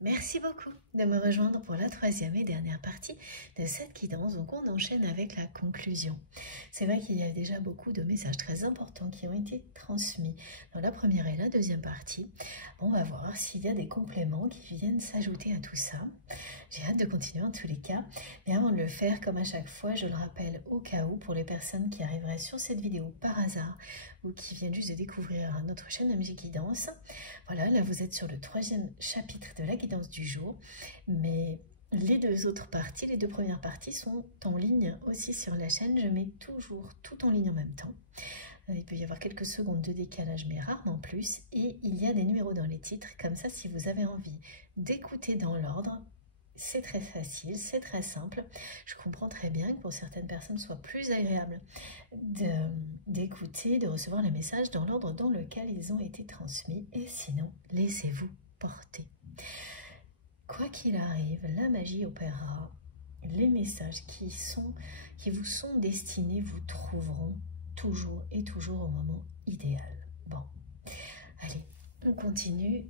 Merci beaucoup de me rejoindre pour la troisième et dernière partie de cette guidance. Donc on enchaîne avec la conclusion. C'est vrai qu'il y a déjà beaucoup de messages très importants qui ont été transmis dans la première et la deuxième partie. On va voir s'il y a des compléments qui viennent s'ajouter à tout ça. J'ai hâte de continuer en tous les cas. Mais avant de le faire, comme à chaque fois, je le rappelle au cas où pour les personnes qui arriveraient sur cette vidéo par hasard ou qui viennent juste de découvrir notre chaîne MJ Guidance. Voilà, là vous êtes sur le troisième chapitre de la guidance du jour, mais les deux autres parties, les deux premières parties sont en ligne aussi sur la chaîne. Je mets toujours tout en ligne en même temps. Il peut y avoir quelques secondes de décalage, mais rarement plus. Et il y a des numéros dans les titres, comme ça si vous avez envie d'écouter dans l'ordre, c'est très facile, c'est très simple. Je comprends très bien que pour certaines personnes, ce soit plus agréable d'écouter, de recevoir les messages dans l'ordre dans lequel ils ont été transmis. Et sinon, laissez-vous porter. Quoi qu'il arrive, la magie opérera. Les messages qui vous sont destinés vous trouveront toujours et toujours au moment idéal. Bon, allez, on continue.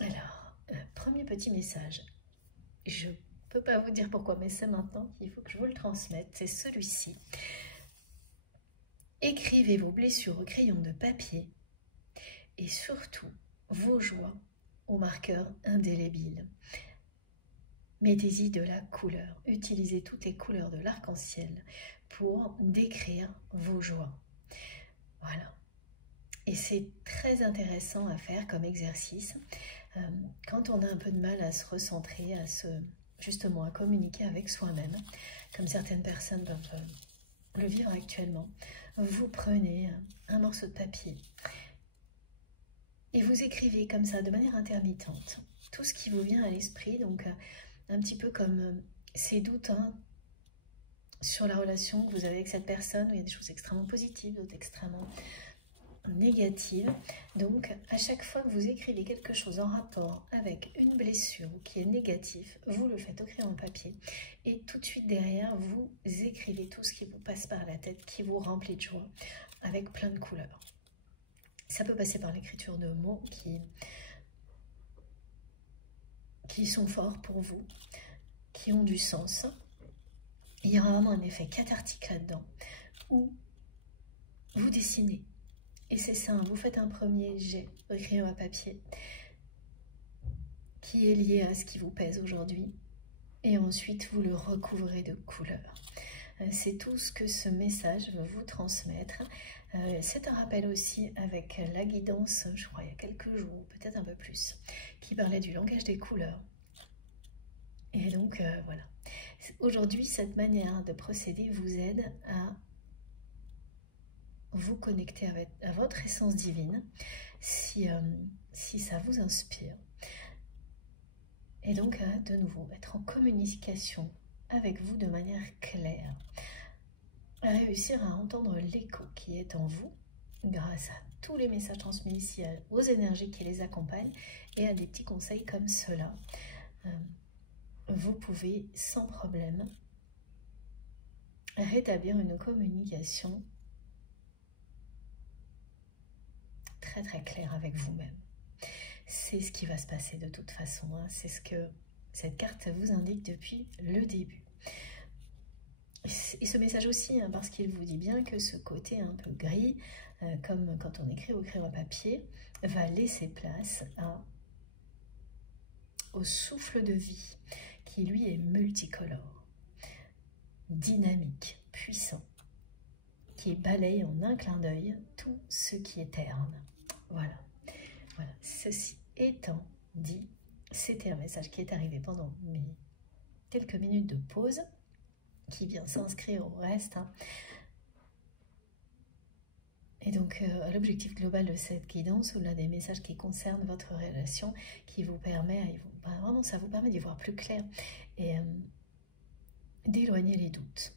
Alors, premier petit message. Je ne peux pas vous dire pourquoi, mais c'est maintenant qu'il faut que je vous le transmette. C'est celui-ci. Écrivez vos blessures au crayon de papier et surtout vos joies au marqueur indélébile. Mettez-y de la couleur. Utilisez toutes les couleurs de l'arc-en-ciel pour décrire vos joies. Voilà. Et c'est très intéressant à faire comme exercice quand on a un peu de mal à se recentrer, justement à communiquer avec soi-même, comme certaines personnes peuvent le vivre actuellement. Vous prenez un morceau de papier et vous écrivez comme ça de manière intermittente tout ce qui vous vient à l'esprit, donc un petit peu comme ces doutes sur la relation que vous avez avec cette personne, où il y a des choses extrêmement positives, d'autres extrêmement négatives. Donc à chaque fois que vous écrivez quelque chose en rapport avec une blessure qui est négative, vous le faites au crayon papier et tout de suite derrière vous écrivez tout ce qui vous passe par la tête, qui vous remplit de joie, avec plein de couleurs. Ça peut passer par l'écriture de mots qui sont forts pour vous, qui ont du sens. Il y aura vraiment un effet cathartique là-dedans, où vous dessinez. Et c'est ça, vous faites un premier jet au crayon à papier qui est lié à ce qui vous pèse aujourd'hui. Et ensuite, vous le recouvrez de couleurs. C'est tout ce que ce message veut vous transmettre. C'est un rappel aussi avec la guidance, je crois il y a quelques jours, peut-être un peu plus, qui parlait du langage des couleurs. Et donc, voilà. Aujourd'hui, cette manière de procéder vous aide à vous connecter à votre essence divine, si ça vous inspire. Et donc, de nouveau, être en communication avec vous de manière claire. À réussir à entendre l'écho qui est en vous, grâce à tous les messages transmis ici, aux énergies qui les accompagnent, et à des petits conseils comme cela. Vous pouvez, sans problème, rétablir une communication très très clair avec vous-même. C'est ce qui va se passer de toute façon, hein. C'est ce que cette carte vous indique depuis le début. Et ce message aussi, hein, parce qu'il vous dit bien que ce côté un peu gris, comme quand on écrit au crayon à papier, va laisser place au souffle de vie, qui lui est multicolore, dynamique, puissant, qui balaye en un clin d'œil tout ce qui est terne. Voilà. Voilà. Ceci étant dit, c'était un message qui est arrivé pendant mes quelques minutes de pause, qui vient s'inscrire au reste. Hein. Et donc, l'objectif global de cette guidance, au-delà des messages qui concernent votre relation, qui vous permet, vraiment, ça vous permet d'y voir plus clair et d'éloigner les doutes.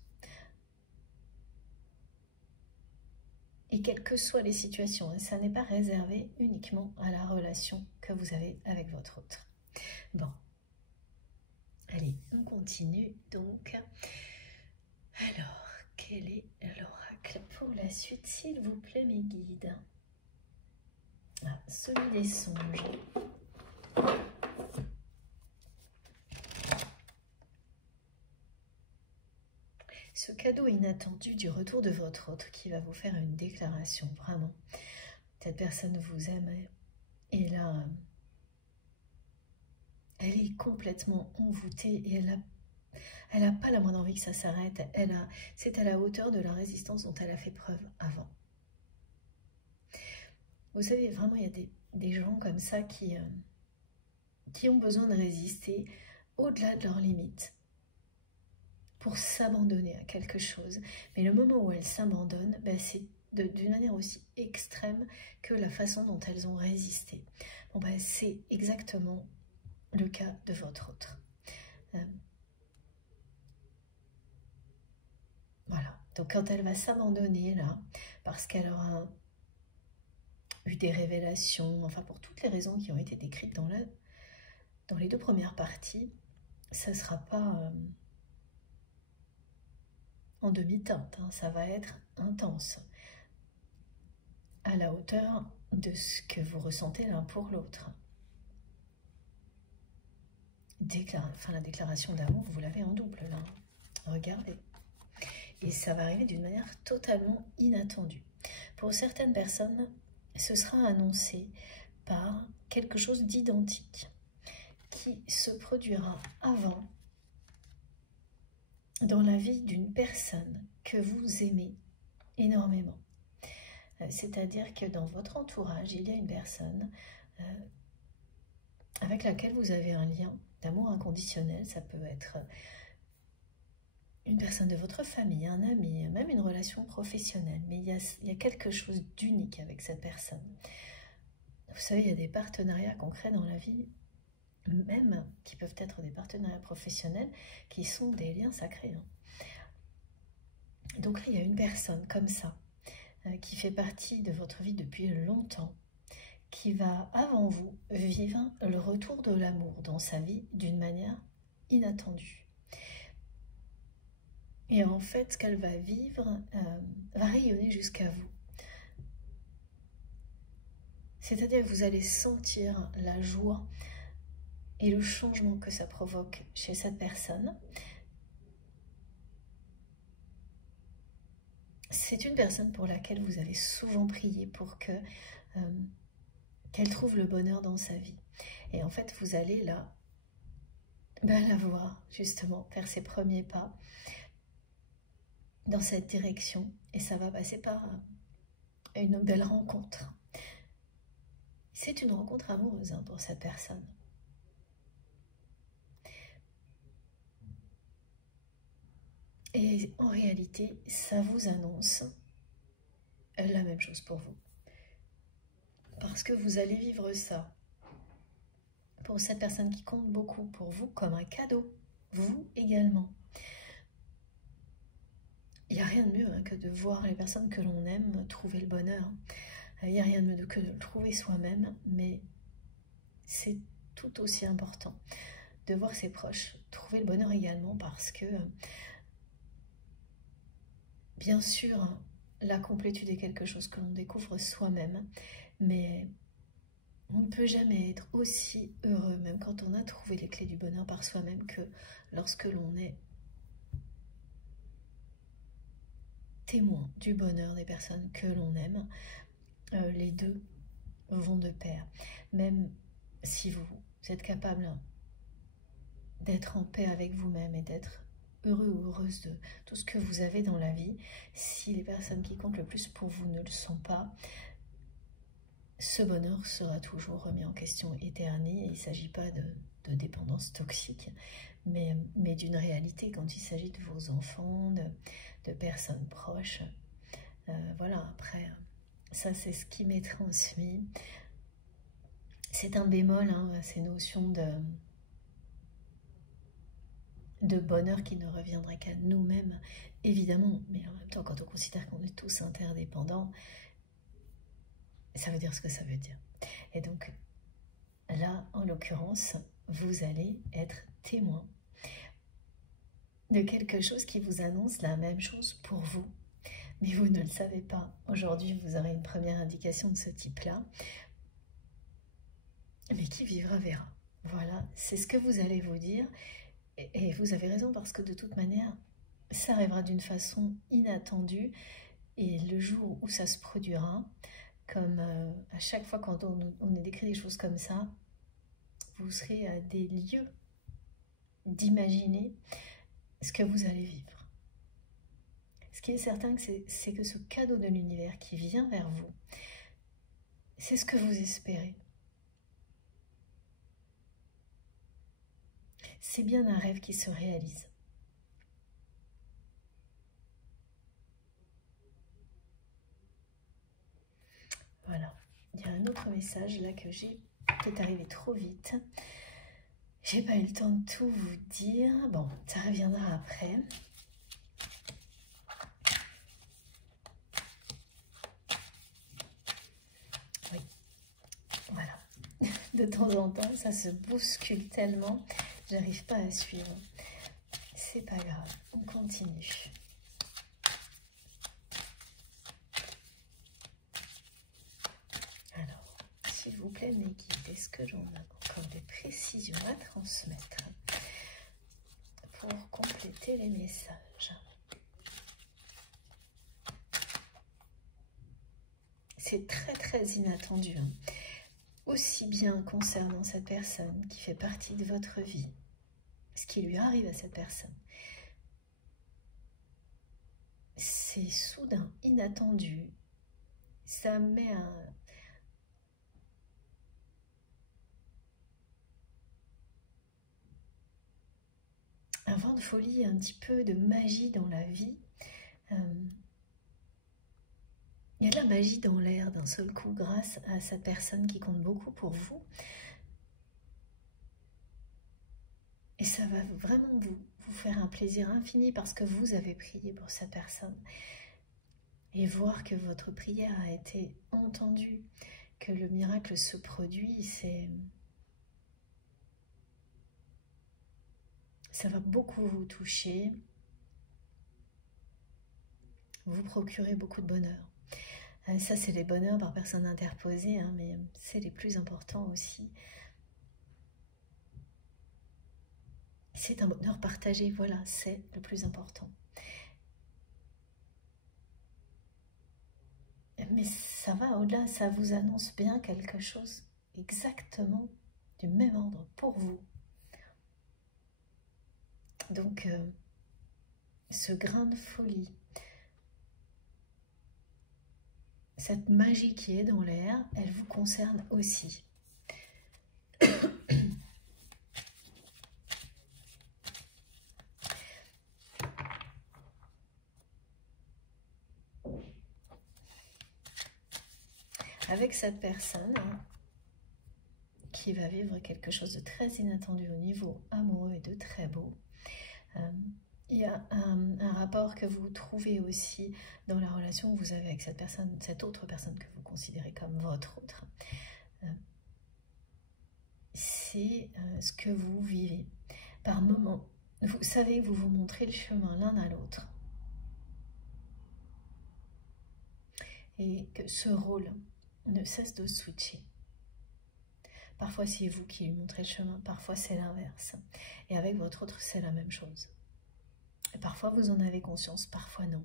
Et quelles que soient les situations, hein, ça n'est pas réservé uniquement à la relation que vous avez avec votre autre. Bon, allez, on continue donc. Alors, quel est l'oracle pour la suite, s'il vous plaît, mes guides? Celui des songes. ce cadeau inattendu du retour de votre autre qui va vous faire une déclaration, vraiment. Cette personne vous aime et là, elle est complètement envoûtée et elle n'a pas la moindre envie que ça s'arrête. C'est à la hauteur de la résistance dont elle a fait preuve avant. Vous savez, vraiment, il y a des gens comme ça qui ont besoin de résister au-delà de leurs limites pour s'abandonner à quelque chose. Mais le moment où elles s'abandonnent, ben c'est d'une manière aussi extrême que la façon dont elles ont résisté. Bon, ben, c'est exactement le cas de votre autre. Voilà. Donc quand elle va s'abandonner là, parce qu'elle aura eu des révélations, enfin pour toutes les raisons qui ont été décrites dans les 2 premières parties, ça ne sera pas en demi-teinte, hein, ça va être intense, à la hauteur de ce que vous ressentez l'un pour l'autre. La déclaration d'amour, vous l'avez en double là, regardez. Et ça va arriver d'une manière totalement inattendue. Pour certaines personnes, ce sera annoncé par quelque chose d'identique qui se produira avant dans la vie d'une personne que vous aimez énormément. C'est-à-dire que dans votre entourage, il y a une personne avec laquelle vous avez un lien d'amour inconditionnel. Ça peut être une personne de votre famille, un ami, même une relation professionnelle. Mais il y a quelque chose d'unique avec cette personne. Vous savez, il y a des partenariats concrets dans la vie, même qui peuvent être des partenariats professionnels, qui sont des liens sacrés. Donc là, il y a une personne comme ça, qui fait partie de votre vie depuis longtemps, qui va, avant vous, vivre le retour de l'amour dans sa vie d'une manière inattendue. Et en fait, ce qu'elle va vivre va rayonner jusqu'à vous. C'est-à-dire que vous allez sentir la joie et le changement que ça provoque chez cette personne. C'est une personne pour laquelle vous avez souvent prié pour qu'elle trouve le bonheur dans sa vie. Et en fait, vous allez là, la voir justement faire ses premiers pas dans cette direction. Et ça va passer par une belle rencontre. C'est une rencontre amoureuse pour cette personne. Et en réalité, ça vous annonce la même chose pour vous. Parce que vous allez vivre ça pour cette personne qui compte beaucoup pour vous comme un cadeau. Vous également. Il n'y a rien de mieux que de voir les personnes que l'on aime trouver le bonheur. Il n'y a rien de mieux que de le trouver soi-même, mais c'est tout aussi important de voir ses proches trouver le bonheur également parce que, bien sûr, la complétude est quelque chose que l'on découvre soi-même, mais on ne peut jamais être aussi heureux, même quand on a trouvé les clés du bonheur par soi-même, que lorsque l'on est témoin du bonheur des personnes que l'on aime. Les deux vont de pair. Même si vous êtes capable d'être en paix avec vous-même et d'être heureux ou heureuse de tout ce que vous avez dans la vie, si les personnes qui comptent le plus pour vous ne le sont pas, ce bonheur sera toujours remis en question et terni. Il ne s'agit pas de dépendance toxique, mais d'une réalité quand il s'agit de vos enfants, de personnes proches. Voilà, après, ça c'est ce qui m'est transmis. C'est un bémol, ces notions de bonheur qui ne reviendrait qu'à nous-mêmes, évidemment, mais en même temps, quand on considère qu'on est tous interdépendants, ça veut dire ce que ça veut dire. Et donc, là, en l'occurrence, vous allez être témoin de quelque chose qui vous annonce la même chose pour vous. Mais vous ne le savez pas. Aujourd'hui, vous aurez une première indication de ce type-là. Mais qui vivra verra. Voilà, c'est ce que vous allez vous dire. Et vous avez raison, parce que de toute manière, ça arrivera d'une façon inattendue et le jour où ça se produira, comme à chaque fois quand on décrit des choses comme ça, vous serez à des lieux d'imaginer ce que vous allez vivre. Ce qui est certain, c'est que ce cadeau de l'univers qui vient vers vous, c'est ce que vous espérez. C'est bien un rêve qui se réalise. Voilà. Il y a un autre message là que j'ai peut-être arrivé trop vite. J'ai pas eu le temps de tout vous dire. Bon, ça reviendra après. Oui. Voilà. De temps en temps, ça se bouscule tellement, j'arrive pas à suivre. C'est pas grave, on continue. Alors, s'il vous plaît, mes guides, est-ce que j'en ai encore des précisions à transmettre pour compléter les messages? C'est très inattendu, hein. Aussi bien concernant cette personne qui fait partie de votre vie, ce qui lui arrive à cette personne. C'est soudain, inattendu, ça met un vent de folie, un petit peu de magie dans la vie. Il y a de la magie dans l'air d'un seul coup grâce à cette personne qui compte beaucoup pour vous. Et ça va vraiment vous faire un plaisir infini parce que vous avez prié pour cette personne. Et voir que votre prière a été entendue, que le miracle se produit, ça va beaucoup vous toucher, vous procurer beaucoup de bonheur. Ça, c'est les bonheurs par personne interposée, hein, mais c'est les plus importants aussi. C'est un bonheur partagé, voilà, c'est le plus important. Mais ça va au-delà, ça vous annonce bien quelque chose exactement du même ordre pour vous. Donc, ce grain de folie, cette magie qui est dans l'air, elle vous concerne aussi. Avec cette personne qui va vivre quelque chose de très inattendu au niveau amoureux et de très beau, il y a un rapport que vous trouvez aussi dans la relation que vous avez avec cette personne, cette autre personne que vous considérez comme votre autre. C'est ce que vous vivez. Par moments, vous savez que vous vous montrez le chemin l'un à l'autre. Et que ce rôle ne cesse de switcher. Parfois, c'est vous qui lui montrez le chemin, parfois c'est l'inverse. Et avec votre autre, c'est la même chose. Et parfois, vous en avez conscience, parfois non.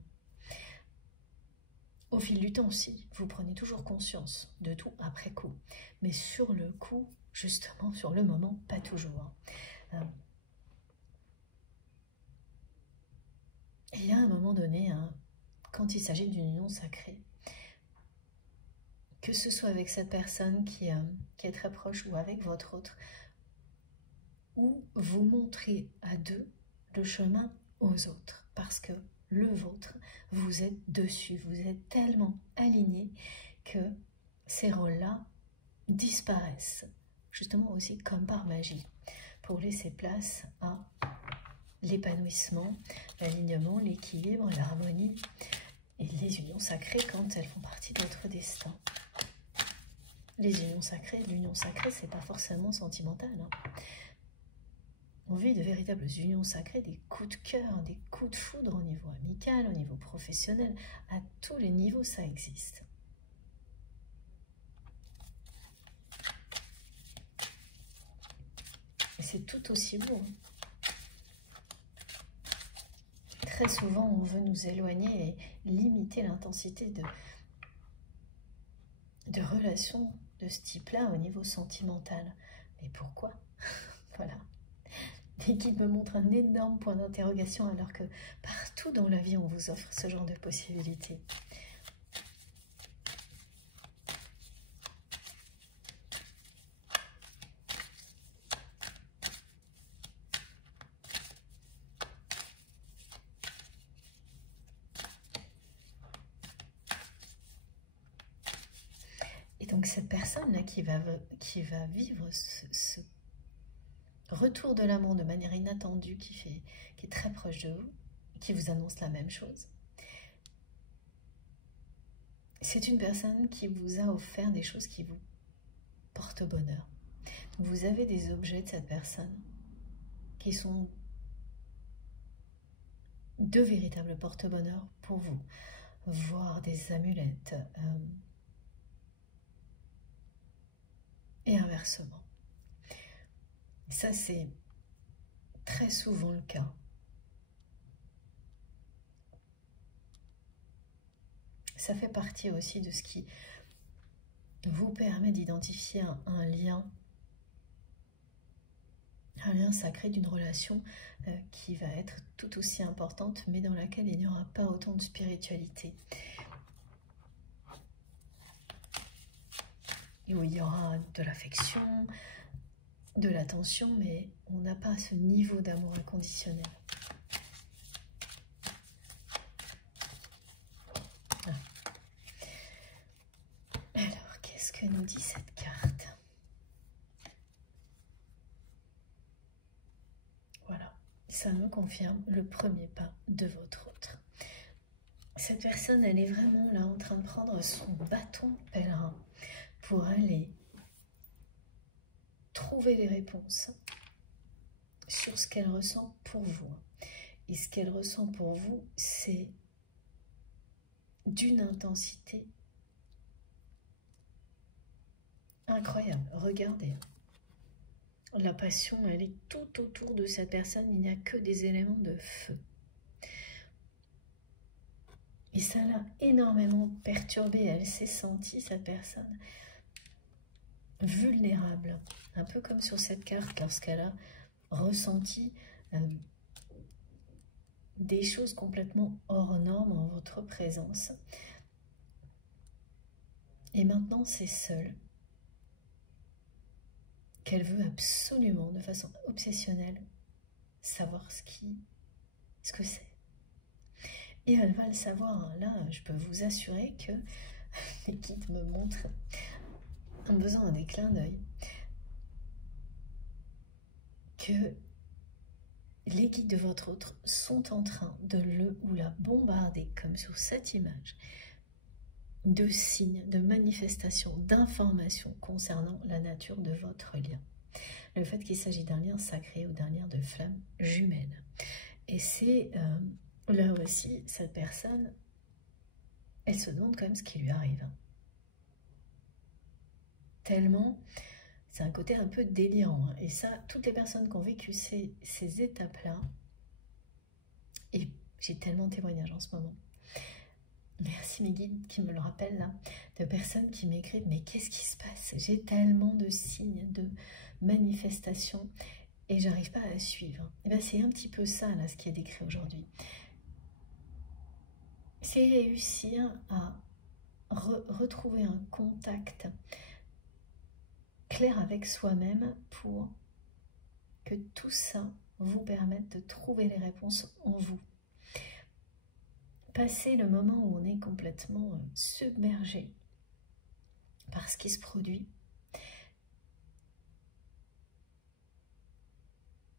Au fil du temps aussi, vous prenez toujours conscience de tout après coup. Mais sur le coup, justement, sur le moment, pas toujours. Et il y a un moment donné, quand il s'agit d'une union sacrée, que ce soit avec cette personne qui est très proche ou avec votre autre, où vous montrez à deux le chemin aux autres, parce que le vôtre, vous êtes dessus, vous êtes tellement aligné que ces rôles-là disparaissent, justement aussi comme par magie, pour laisser place à l'épanouissement, l'alignement, l'équilibre, l'harmonie et les unions sacrées quand elles font partie de votre destin. Les unions sacrées, l'union sacrée, c'est pas forcément sentimental, hein. On vit de véritables unions sacrées, des coups de cœur, des coups de foudre au niveau amical, au niveau professionnel, à tous les niveaux ça existe. Et c'est tout aussi beau. très souvent, on veut nous éloigner et limiter l'intensité de relations de ce type-là au niveau sentimental. Mais pourquoi? Voilà. Les guides me montrent un énorme point d'interrogation alors que partout dans la vie, on vous offre ce genre de possibilités. Et donc cette personne-là qui va vivre ce retour de l'amour de manière inattendue, qui est très proche de vous, qui vous annonce la même chose, c'est une personne qui vous a offert des choses qui vous portent bonheur. Donc vous avez des objets de cette personne qui sont de véritables porte-bonheur pour vous, voire des amulettes, et inversement. Ça, c'est très souvent le cas. Ça fait partie aussi de ce qui vous permet d'identifier un lien sacré d'une relation qui va être tout aussi importante, mais dans laquelle il n'y aura pas autant de spiritualité. Et où il y aura de l'affection, de l'attention, mais on n'a pas ce niveau d'amour inconditionnel. Ah. Alors, qu'est-ce que nous dit cette carte? Voilà, ça me confirme le premier pas de votre autre. Cette personne, elle est vraiment là en train de prendre son bâton de pèlerin pour aller trouver les réponses sur ce qu'elle ressent pour vous. Et ce qu'elle ressent pour vous, c'est d'une intensité incroyable. Regardez, la passion, elle est tout autour de cette personne, il n'y a que des éléments de feu. Et ça l'a énormément perturbée, elle s'est sentie, cette personne, vulnérable. Un peu comme sur cette carte, lorsqu'elle a ressenti des choses complètement hors normes en votre présence. Et maintenant, c'est seule qu'elle veut absolument, de façon obsessionnelle, savoir ce que c'est. Et elle va le savoir. Là, je peux vous assurer que les guides me montrent en faisant un clin d'œil que les guides de votre autre sont en train de le ou la bombarder, comme sur cette image, de signes, de manifestations, d'informations concernant la nature de votre lien. Le fait qu'il s'agit d'un lien sacré ou d'un lien de flamme jumelle. Et c'est là aussi, cette personne, elle se demande quand même ce qui lui arrive. Tellement, c'est un côté un peu délirant. Et ça, toutes les personnes qui ont vécu ces étapes-là, et j'ai tellement de témoignages en ce moment. Merci mes guides qui me le rappellent là, de personnes qui m'écrivent, mais qu'est-ce qui se passe? J'ai tellement de signes, de manifestations, et j'arrive pas à suivre. Et bien c'est un petit peu ça là, ce qui est décrit aujourd'hui. C'est réussir à retrouver un contact clair avec soi-même pour que tout ça vous permette de trouver les réponses en vous. Passer le moment où on est complètement submergé par ce qui se produit,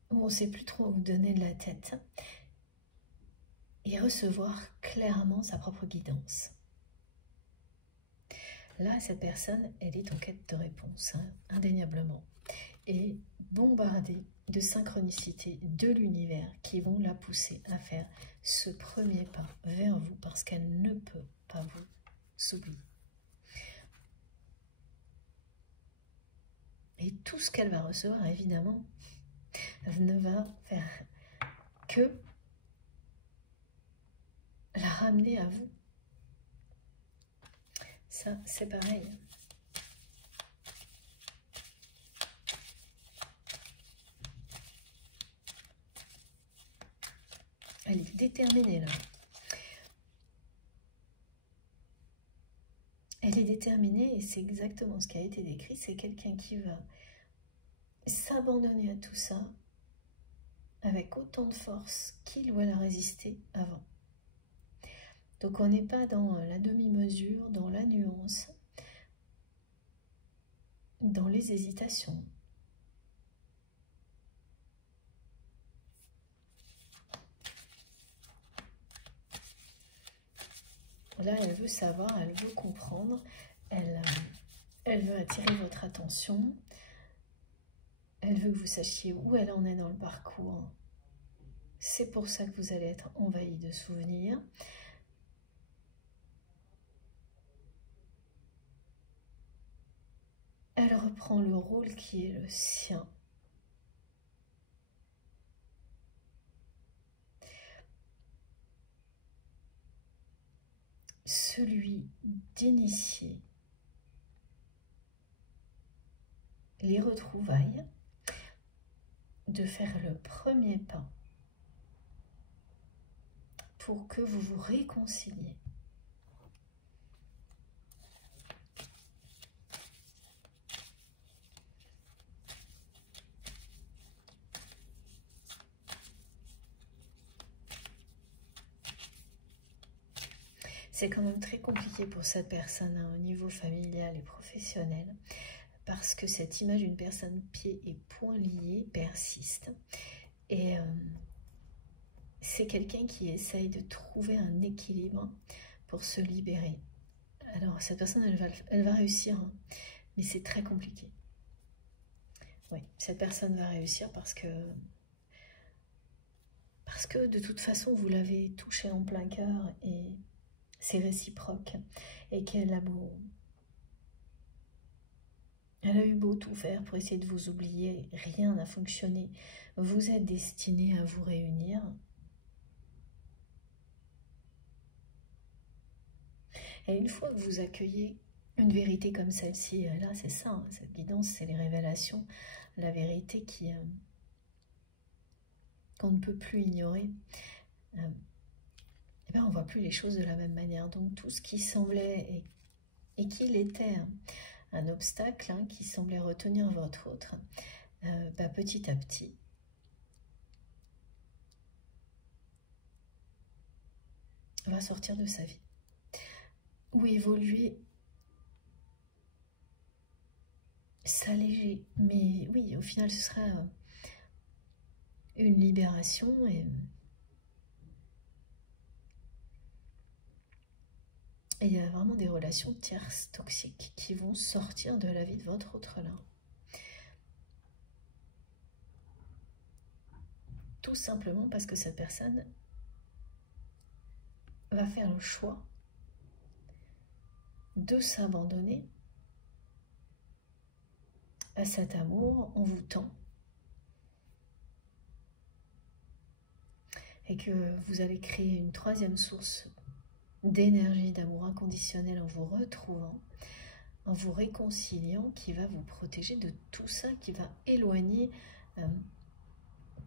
où on ne sait plus trop où donner de la tête, et recevoir clairement sa propre guidance. Là, cette personne, elle est en quête de réponse, indéniablement, et bombardée de synchronicité de l'univers qui vont la pousser à faire ce premier pas vers vous parce qu'elle ne peut pas vous oublier. Et tout ce qu'elle va recevoir, évidemment, ne va faire que la ramener à vous. Ça, c'est pareil. Elle est déterminée là. Elle est déterminée et c'est exactement ce qui a été décrit. C'est quelqu'un qui va s'abandonner à tout ça avec autant de force qu'il ou elle a résisté avant. Donc on n'est pas dans la demi-mesure, dans la nuance, dans les hésitations. Là, elle veut savoir, elle veut comprendre, elle veut attirer votre attention, elle veut que vous sachiez où elle en est dans le parcours. C'est pour ça que vous allez être envahi de souvenirs. Elle reprend le rôle qui est le sien. Celui d'initier les retrouvailles, de faire le premier pas pour que vous vous réconciliez. C'est quand même très compliqué pour cette personne hein, au niveau familial et professionnel parce que cette image d'une personne pieds et poings liés persiste. Et c'est quelqu'un qui essaye de trouver un équilibre pour se libérer. Alors cette personne, elle va réussir, hein, mais c'est très compliqué. Oui, cette personne va réussir parce que de toute façon, vous l'avez touché en plein cœur et c'est réciproque. Et qu'elle a eu beau tout faire pour essayer de vous oublier, rien n'a fonctionné. Vous êtes destiné à vous réunir. Et une fois que vous accueillez une vérité comme celle-ci, là c'est ça, hein, cette guidance, c'est les révélations, la vérité qu'on ne peut plus ignorer. Eh bien, on ne voit plus les choses de la même manière. Donc tout ce qui semblait et qu'il était un obstacle, hein, qui semblait retenir votre autre, petit à petit, va sortir de sa vie. Ou évoluer, s'alléger. Mais oui, au final, ce sera une libération et il y a vraiment des relations tierces toxiques qui vont sortir de la vie de votre autre là. Tout simplement parce que cette personne va faire le choix de s'abandonner à cet amour envoûtant et que vous allez créer une troisième source d'énergie, d'amour inconditionnel en vous retrouvant, en vous réconciliant, qui va vous protéger de tout ça, qui va éloigner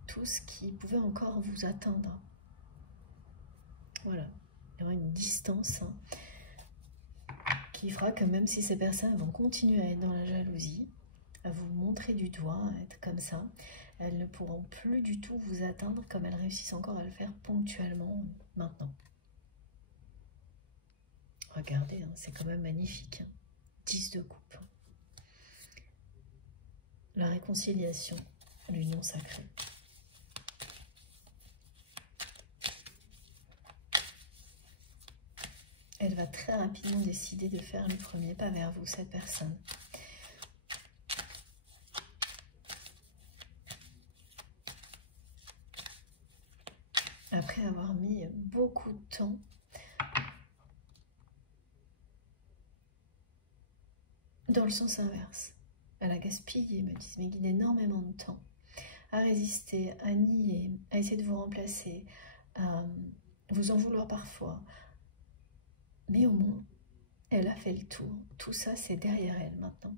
tout ce qui pouvait encore vous atteindre. Voilà, il y aura une distance hein, qui fera que même si ces personnes vont continuer à être dans la jalousie, à vous montrer du doigt, à être comme ça, elles ne pourront plus du tout vous atteindre comme elles réussissent encore à le faire ponctuellement maintenant. Regardez, hein, c'est quand même magnifique. Hein. 10 de coupe. La réconciliation, l'union sacrée. Elle va très rapidement décider de faire le premier pas vers vous, cette personne. Après avoir mis beaucoup de temps dans le sens inverse. Elle a gaspillé, me disent mes guides, énormément de temps à résister, à nier, à essayer de vous remplacer, à vous en vouloir parfois, mais au moins, elle a fait le tour. Tout ça, c'est derrière elle maintenant.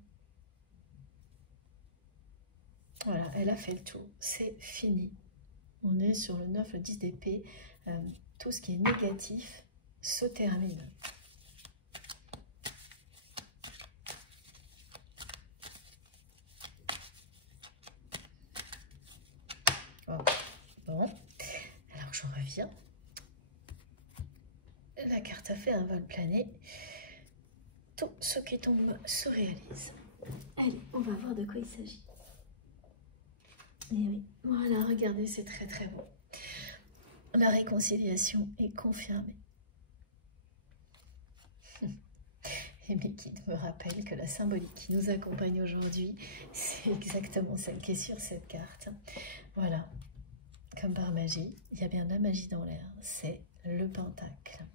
Voilà, elle a fait le tour. C'est fini. On est sur le 9, le 10 d'épée. Tout ce qui est négatif se termine. Oh. Bon, alors je reviens. La carte a fait un vol plané. Tout ce qui tombe se réalise. Allez, on va voir de quoi il s'agit. Et oui, voilà, regardez, c'est très très beau. La réconciliation est confirmée. Et Mekid me rappelle que la symbolique qui nous accompagne aujourd'hui, c'est exactement celle qui est sur cette carte. Voilà, comme par magie, il y a bien de la magie dans l'air, c'est le pentacle.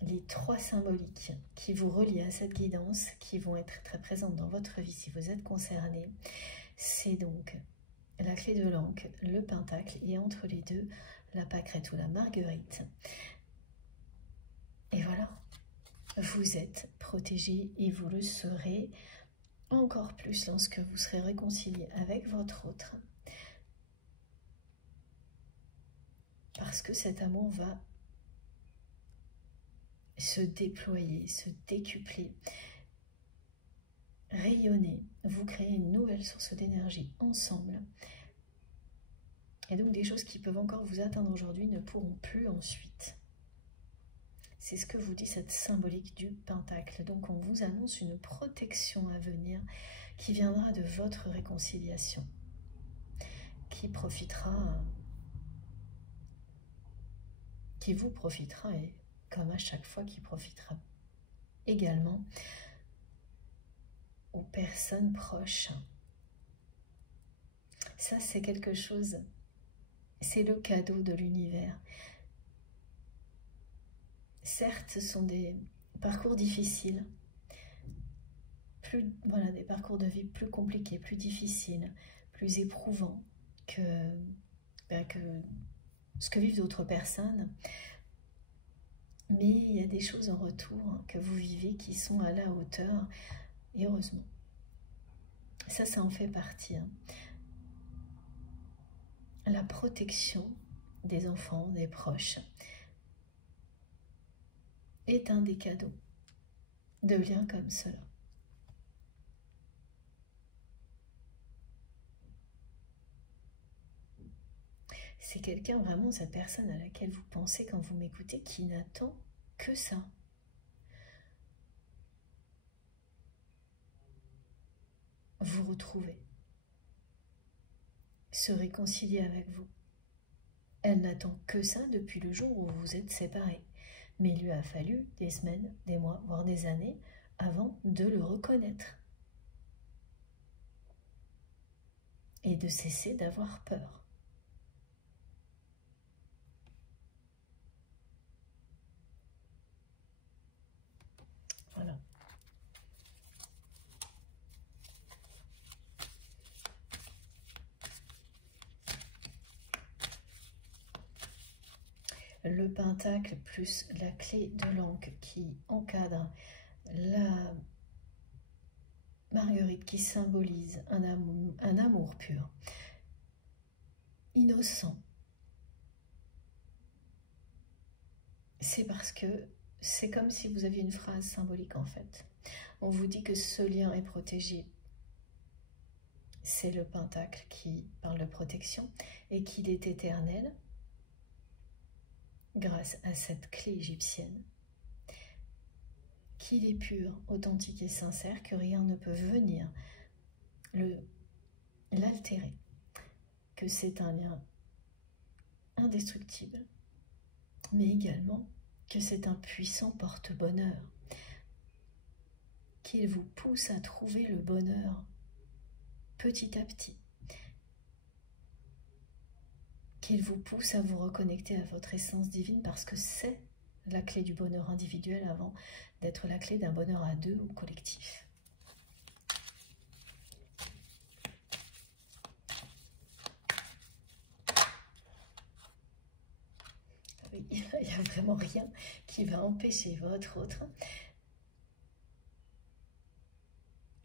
Les 3 symboliques qui vous relient à cette guidance, qui vont être très présentes dans votre vie si vous êtes concerné, c'est donc la clé de l'encre, le pentacle, et entre les deux, la pâquerette ou la marguerite. Et voilà, vous êtes protégé et vous le serez encore plus lorsque vous serez réconcilié avec votre autre. Parce que cet amour va se déployer, se décupler, rayonner. Vous créez une nouvelle source d'énergie ensemble. Et donc des choses qui peuvent encore vous atteindre aujourd'hui ne pourront plus ensuite. C'est ce que vous dit cette symbolique du pentacle. Donc on vous annonce une protection à venir qui viendra de votre réconciliation, qui vous profitera, et comme à chaque fois, qui profitera également aux personnes proches. Ça, c'est quelque chose, c'est le cadeau de l'univers. Certes, ce sont des parcours difficiles, voilà, des parcours de vie plus compliqués, plus difficiles, plus éprouvants que ce que vivent d'autres personnes. Mais il y a des choses en retour que vous vivez qui sont à la hauteur, et heureusement. Ça en fait partie. La protection des enfants, des proches, est un des cadeaux de liens comme cela. C'est quelqu'un, vraiment, cette personne à laquelle vous pensez quand vous m'écoutez, qui n'attend que ça. Vous retrouver, se réconcilier avec vous. Elle n'attend que ça depuis le jour où vous vous êtes séparés. Mais il lui a fallu des semaines, des mois, voire des années avant de le reconnaître. Et de cesser d'avoir peur. Voilà. Le pentacle plus la clé de l'encre qui encadre la marguerite qui symbolise un amour pur, innocent. C'est parce que c'est comme si vous aviez une phrase symbolique en fait. On vous dit que ce lien est protégé. C'est le pentacle qui parle de protection et qu'il est éternel grâce à cette clé égyptienne. Qu'il est pur, authentique et sincère, que rien ne peut venir l'altérer. Que c'est un lien indestructible, mais également que c'est un puissant porte-bonheur, qu'il vous pousse à trouver le bonheur petit à petit, qu'il vous pousse à vous reconnecter à votre essence divine parce que c'est la clé du bonheur individuel avant d'être la clé d'un bonheur à deux ou collectif. il n'y a vraiment rien qui va empêcher votre autre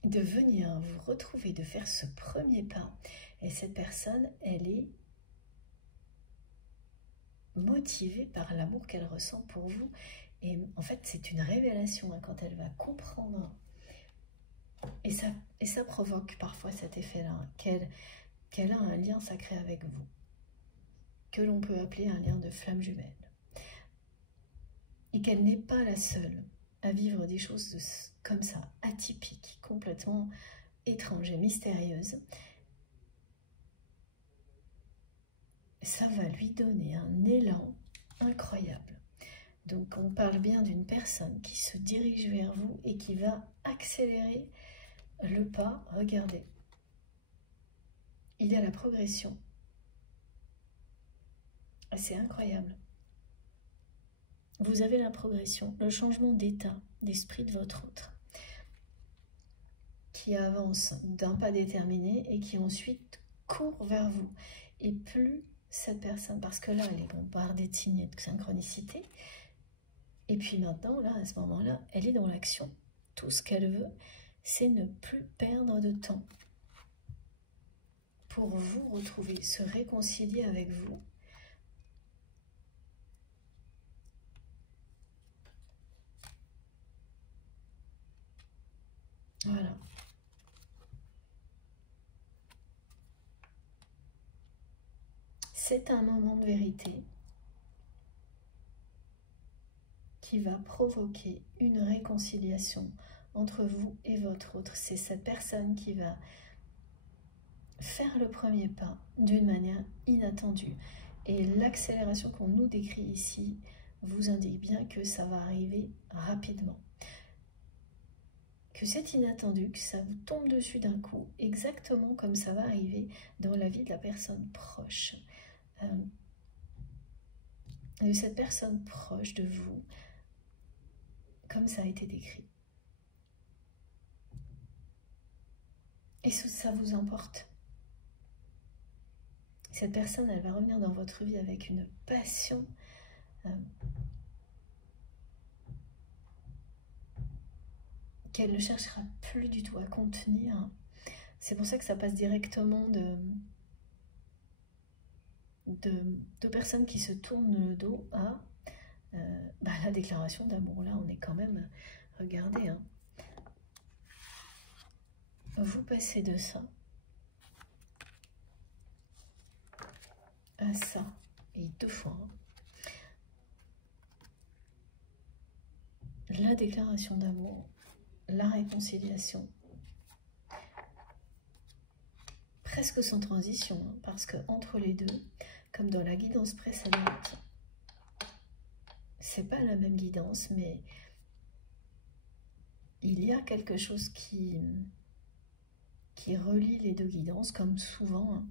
de venir vous retrouver, de faire ce premier pas. Et cette personne, elle est motivée par l'amour qu'elle ressent pour vous. Et en fait, c'est une révélation hein, quand elle va comprendre. Et ça provoque parfois cet effet-là, hein, qu'elle a un lien sacré avec vous, que l'on peut appeler un lien de flamme jumelle. Et qu'elle n'est pas la seule à vivre des choses comme ça, atypiques, complètement étranges et mystérieuses. Ça va lui donner un élan incroyable. Donc on parle bien d'une personne qui se dirige vers vous et qui va accélérer le pas. Regardez, il y a la progression. C'est incroyable. Vous avez la progression, le changement d'état d'esprit de votre autre, qui avance d'un pas déterminé et qui ensuite court vers vous. Et plus cette personne, parce que là, elle est bombardée de signes de synchronicité, et puis maintenant, là, à ce moment-là, elle est dans l'action. Tout ce qu'elle veut, c'est ne plus perdre de temps pour vous retrouver, se réconcilier avec vous. Voilà. C'est un moment de vérité qui va provoquer une réconciliation entre vous et votre autre. C'est cette personne qui va faire le premier pas d'une manière inattendue. Et l'accélération qu'on nous décrit ici vous indique bien que ça va arriver rapidement. Que c'est inattendu, que ça vous tombe dessus d'un coup, exactement comme ça va arriver dans la vie de la personne proche. De cette personne proche de vous, comme ça a été décrit. Et ça vous importe. Cette personne, elle va revenir dans votre vie avec une passion qu'elle ne cherchera plus du tout à contenir. C'est pour ça que ça passe directement de personnes qui se tournent le dos à la déclaration d'amour. Là, on est quand même... Regardez, hein. Vous passez de ça à ça, et 2 fois. Hein. La déclaration d'amour, la réconciliation, presque sans transition, hein, parce que entre les deux, comme dans la guidance précédente, c'est pas la même guidance, mais il y a quelque chose qui relie les deux guidances, comme souvent. Hein.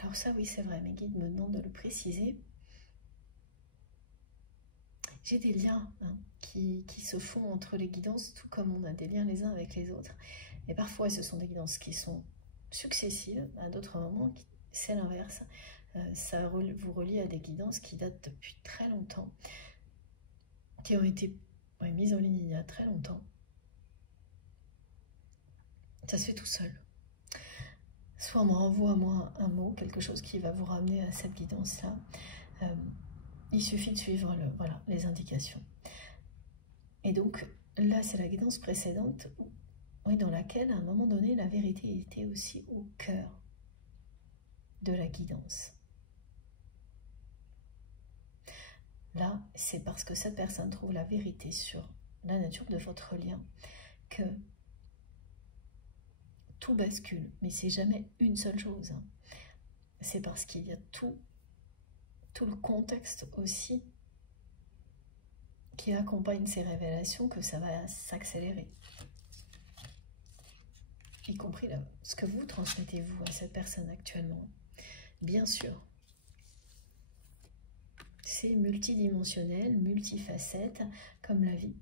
Alors ça, oui, c'est vrai, mes guides me demandent de le préciser. J'ai des liens hein, qui se font entre les guidances, tout comme on a des liens les uns avec les autres. Et parfois, ce sont des guidances qui sont successives, à d'autres moments, c'est l'inverse. Ça vous relie à des guidances qui datent depuis très longtemps, qui ont été mises en ligne il y a très longtemps. Ça se fait tout seul. Soit on me renvoie à moi un mot, quelque chose qui va vous ramener à cette guidance-là. Il suffit de suivre les indications. Et donc, là, c'est la guidance précédente dans laquelle, à un moment donné, la vérité était aussi au cœur de la guidance. Là, c'est parce que cette personne trouve la vérité sur la nature de votre lien que tout bascule. Mais c'est jamais une seule chose. Hein. C'est parce qu'il y a tout le contexte aussi qui accompagne ces révélations que ça va s'accélérer. Y compris là, ce que vous transmettez vous à cette personne actuellement. Bien sûr, c'est multidimensionnel, multifacette, comme la vie.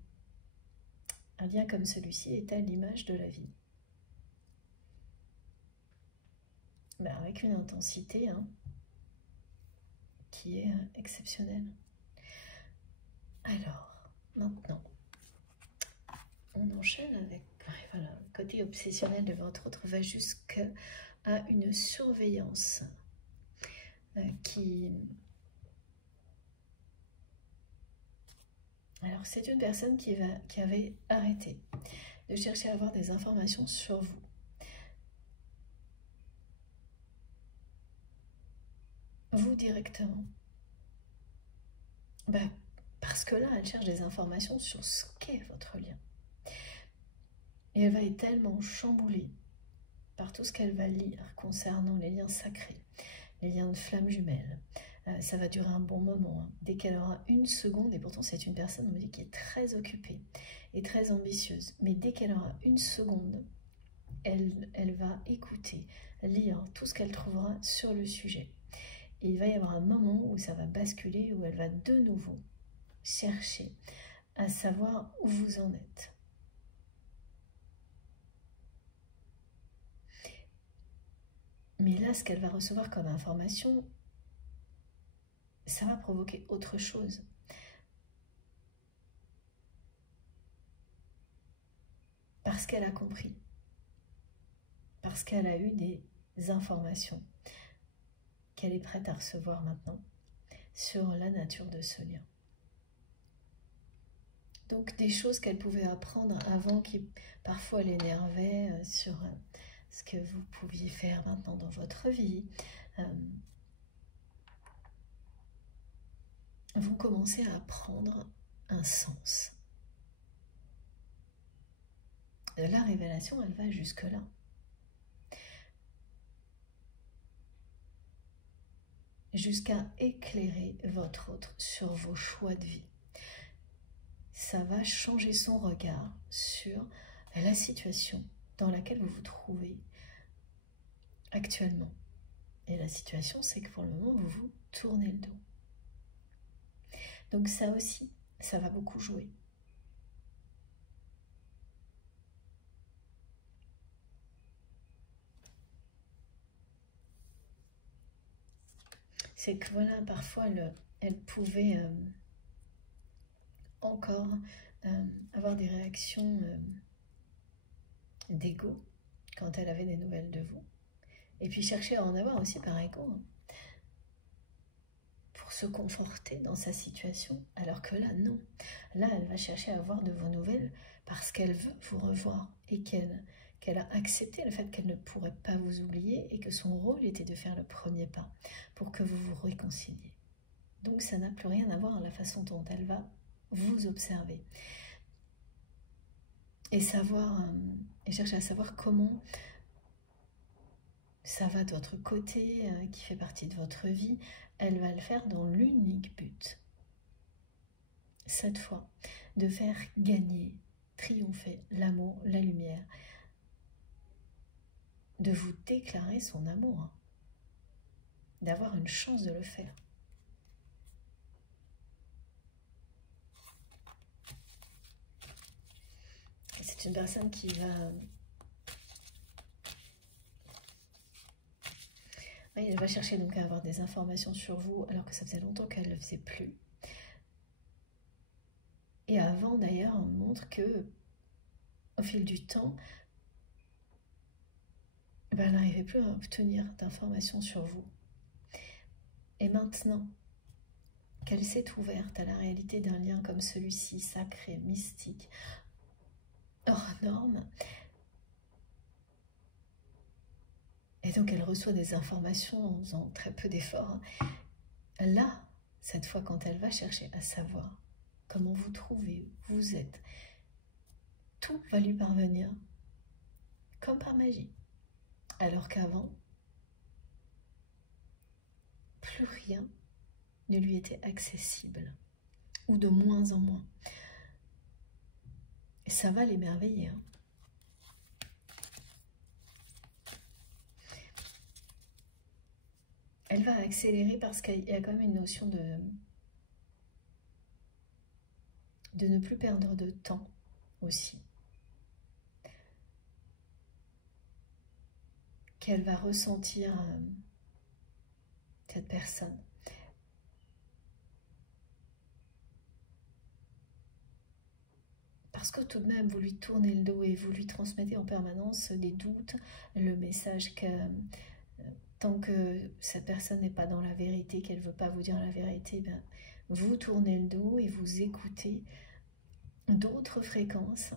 Un lien comme celui-ci est à l'image de la vie. Avec une intensité qui est exceptionnel. Alors, maintenant, on enchaîne avec voilà, le côté obsessionnel de votre autre va jusqu'à une surveillance qui... Alors, c'est une personne qui avait arrêté de chercher à avoir des informations sur vous. Vous directement. Parce que là, elle cherche des informations sur ce qu'est votre lien. Et elle va être tellement chamboulée par tout ce qu'elle va lire concernant les liens sacrés, les liens de flammes jumelles. Ça va durer un bon moment. Hein. Dès qu'elle aura une seconde, et pourtant c'est une personne, on me dit, qui est très occupée et très ambitieuse, mais dès qu'elle aura une seconde, elle va écouter, lire tout ce qu'elle trouvera sur le sujet. Et il va y avoir un moment où ça va basculer, où elle va de nouveau chercher à savoir où vous en êtes. Mais là, ce qu'elle va recevoir comme information, ça va provoquer autre chose. Parce qu'elle a compris. Parce qu'elle a eu des informations qu'elle est prête à recevoir maintenant sur la nature de ce lien. Donc des choses qu'elle pouvait apprendre avant qui parfois l'énervaient sur ce que vous pouviez faire maintenant dans votre vie, vont commencer à prendre un sens. La révélation, elle va jusque-là. Jusqu'à éclairer votre autre sur vos choix de vie. Ça va changer son regard sur la situation dans laquelle vous vous trouvez actuellement. Et la situation, c'est que pour le moment, vous vous tournez le dos. Donc ça aussi, ça va beaucoup jouer. C'est que voilà, parfois, elle pouvait encore avoir des réactions d'ego quand elle avait des nouvelles de vous. Et puis chercher à en avoir aussi par ego, hein, pour se conforter dans sa situation, alors que là, non. Là, elle va chercher à avoir de vos nouvelles parce qu'elle veut vous revoir et qu'elle a accepté le fait qu'elle ne pourrait pas vous oublier et que son rôle était de faire le premier pas pour que vous vous réconciliez. Donc ça n'a plus rien à voir à la façon dont elle va vous observer. Et chercher à savoir comment ça va de votre côté, qui fait partie de votre vie. Elle va le faire dans l'unique but, cette fois, de faire gagner, triompher l'amour, la lumière, de vous déclarer son amour, hein, d'avoir une chance de le faire. C'est une personne qui va... Oui, elle va chercher donc à avoir des informations sur vous alors que ça faisait longtemps qu'elle ne le faisait plus. Et avant d'ailleurs, on montre que au fil du temps, elle n'arrivait plus à obtenir d'informations sur vous. Et maintenant qu'elle s'est ouverte à la réalité d'un lien comme celui-ci, sacré, mystique, hors norme, et donc elle reçoit des informations en faisant très peu d'efforts, là, cette fois, quand elle va chercher à savoir comment vous trouvez, où vous êtes, tout va lui parvenir comme par magie. Alors qu'avant, plus rien ne lui était accessible, ou de moins en moins. Et ça va l'émerveiller. Hein. Elle va accélérer parce qu'il y a quand même une notion de ne plus perdre de temps aussi. Qu'elle va ressentir cette personne. parce que tout de même, vous lui tournez le dos et vous lui transmettez en permanence des doutes, le message que tant que cette personne n'est pas dans la vérité, qu'elle ne veut pas vous dire la vérité, ben, vous tournez le dos et vous écoutez d'autres fréquences.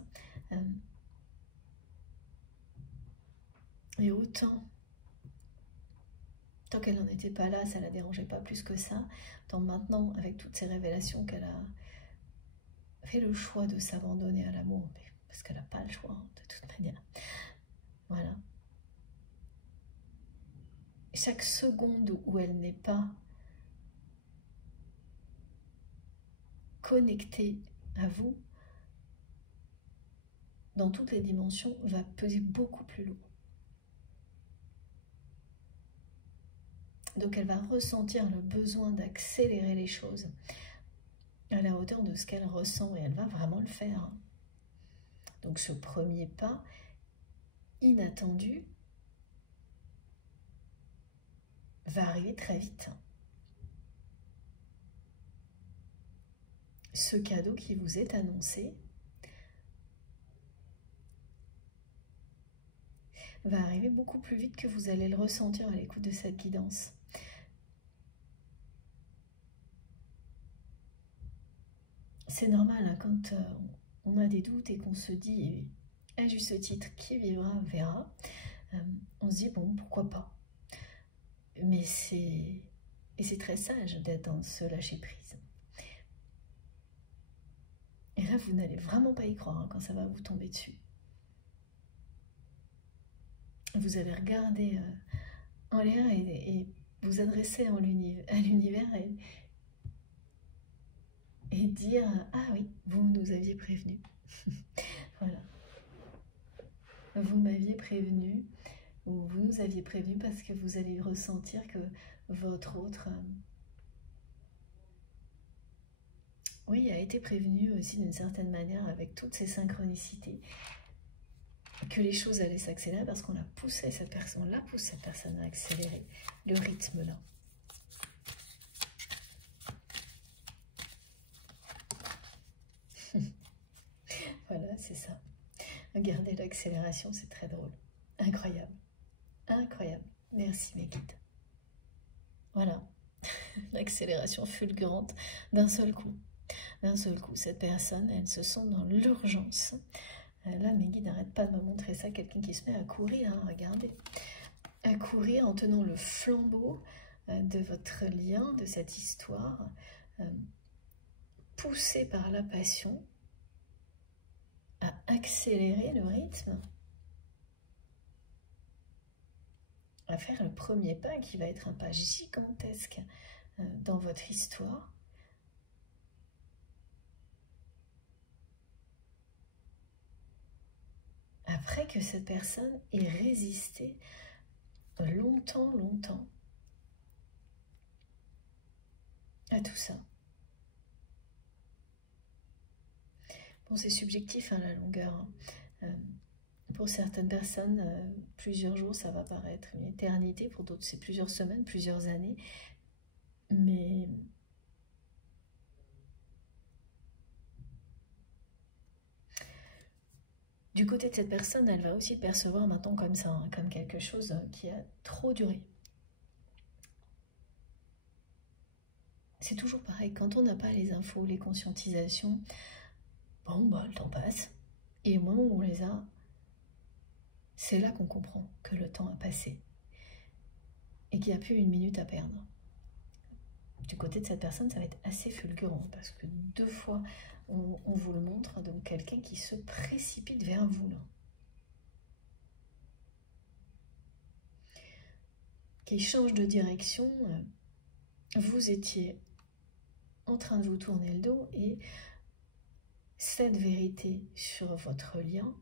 Et autant, tant qu'elle n'en était pas là, ça ne la dérangeait pas plus que ça. Tant maintenant, avec toutes ces révélations, qu'elle a fait le choix de s'abandonner à l'amour, parce qu'elle n'a pas le choix, de toute manière. Voilà. Chaque seconde où elle n'est pas connectée à vous, dans toutes les dimensions, va peser beaucoup plus lourd. Donc elle va ressentir le besoin d'accélérer les choses à la hauteur de ce qu'elle ressent, et elle va vraiment le faire. Donc ce premier pas inattendu va arriver très vite. Ce cadeau qui vous est annoncé va arriver beaucoup plus vite que vous allez le ressentir à l'écoute de cette guidance. C'est normal hein, quand on a des doutes et qu'on se dit, à juste titre, qui vivra verra, on se dit, bon, pourquoi pas. Mais c'est très sage d'être dans ce lâcher-prise. Et là, vous n'allez vraiment pas y croire hein, quand ça va vous tomber dessus. Vous allez regarder en l'air et vous adresser à l'univers et dire « Ah oui, vous nous aviez prévenu. » Voilà. Vous m'aviez prévenu, ou vous nous aviez prévenu parce que vous allez ressentir que votre autre... oui, a été prévenu aussi d'une certaine manière avec toutes ces synchronicités, que les choses allaient s'accélérer parce qu'on a poussé cette personne, à accélérer le rythme là. Voilà, c'est ça. Regardez l'accélération, c'est très drôle. Incroyable. Incroyable. Merci mes guides. Voilà. L'accélération fulgurante d'un seul coup. D'un seul coup, cette personne, elle se sent dans l'urgence. Là, mes guides n'arrêtent pas de me montrer ça. Quelqu'un qui se met à courir, hein, regardez. À courir en tenant le flambeau de votre lien, de cette histoire, poussé par la passion, à accélérer le rythme, à faire le premier pas qui va être un pas gigantesque dans votre histoire. Après que cette personne ait résisté longtemps à tout ça. Bon, c'est subjectif hein, la longueur. Hein. Pour certaines personnes, plusieurs jours, ça va paraître une éternité. Pour d'autres, c'est plusieurs semaines, plusieurs années. Mais du côté de cette personne, elle va aussi percevoir maintenant comme ça, hein, comme quelque chose qui a trop duré. C'est toujours pareil, quand on n'a pas les infos, les conscientisations, bon, bah, le temps passe. Et au moment où on les a, c'est là qu'on comprend que le temps a passé et qu'il n'y a plus une minute à perdre. Du côté de cette personne, ça va être assez fulgurant parce que 2 fois, on vous le montre, donc quelqu'un qui se précipite vers vous, là. Qui change de direction. Vous étiez en train de vous tourner le dos et cette vérité sur votre lien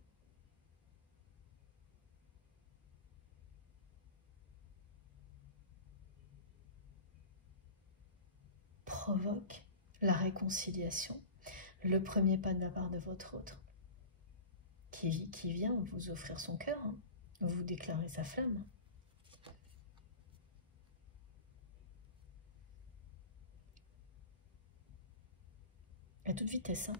provoque la réconciliation, le premier pas de la part de votre autre, qui vient vous offrir son cœur, hein, vous déclarer sa flamme. À toute vitesse. Hein.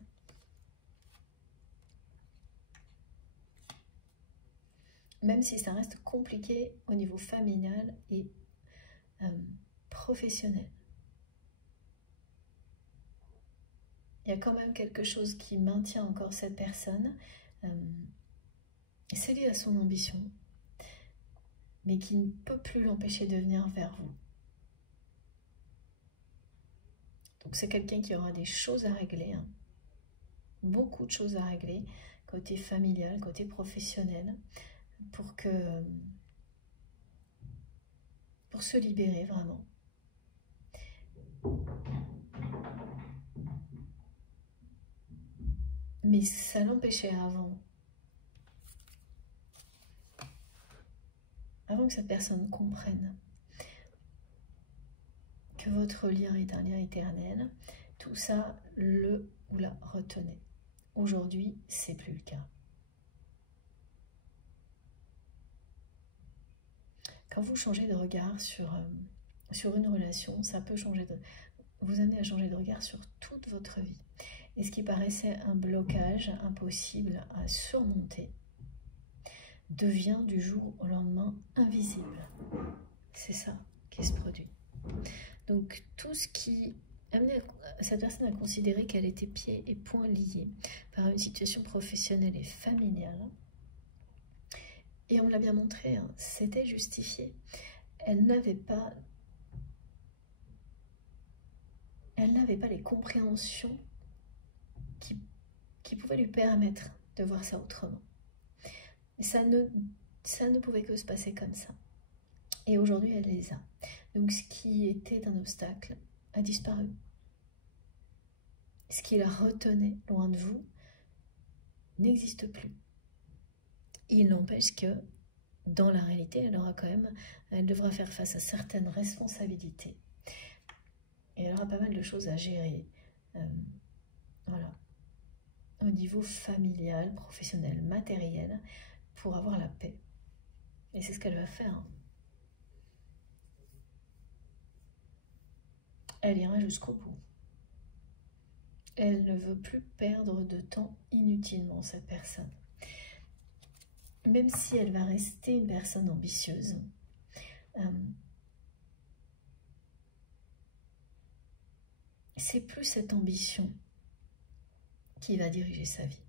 même si ça reste compliqué au niveau familial et professionnel. Il y a quand même quelque chose qui maintient encore cette personne. C'est lié à son ambition, mais qui ne peut plus l'empêcher de venir vers vous. Donc c'est quelqu'un qui aura des choses à régler, hein. Beaucoup de choses à régler, côté familial, côté professionnel, pour se libérer vraiment. Mais ça l'empêchait avant que cette personne comprenne que votre lien est un lien éternel, tout ça le ou la retenait. Aujourd'hui, c'est plus le cas. Quand vous changez de regard sur une relation, ça peut vous amener à changer de regard sur toute votre vie. Et ce qui paraissait un blocage impossible à surmonter devient du jour au lendemain invisible. C'est ça qui se produit. Donc tout ce qui amenait cette personne à considérer qu'elle était pieds et poings liés par une situation professionnelle et familiale, et on me l'a bien montré, hein, c'était justifié. Elle n'avait pas les compréhensions qui pouvaient lui permettre de voir ça autrement. Ça ne pouvait que se passer comme ça. Et aujourd'hui, elle les a. Donc ce qui était un obstacle a disparu. Ce qui la retenait loin de vous n'existe plus. Il n'empêche que dans la réalité, elle devra faire face à certaines responsabilités. Et elle aura pas mal de choses à gérer. Voilà. Au niveau familial, professionnel, matériel, pour avoir la paix. Et c'est ce qu'elle va faire. Hein. Elle ira jusqu'au bout. Elle ne veut plus perdre de temps inutilement, cette personne. Même si elle va rester une personne ambitieuse, c'est plus cette ambition qui va diriger sa vie.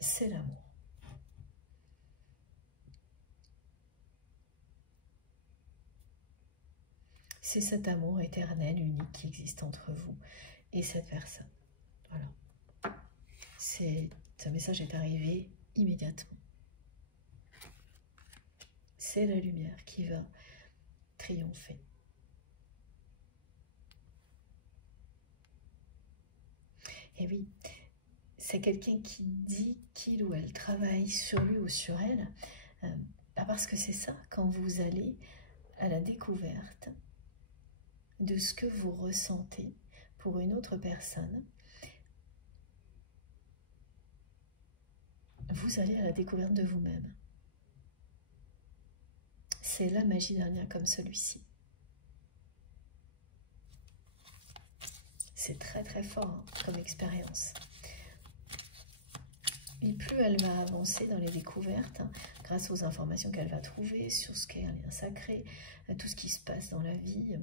C'est l'amour. C'est cet amour éternel, unique, qui existe entre vous et cette personne. Voilà. Ce message est arrivé immédiatement. C'est la lumière qui va triompher. Et oui, c'est quelqu'un qui dit qu'il ou elle travaille sur lui ou sur elle, parce que c'est ça, quand vous allez à la découverte de ce que vous ressentez pour une autre personne, vous allez à la découverte de vous-même. C'est la magie d'un lien comme celui-ci. C'est très très fort hein, comme expérience. Et plus elle va avancer dans les découvertes, hein, grâce aux informations qu'elle va trouver sur ce qu'est un lien sacré, à tout ce qui se passe dans la vie,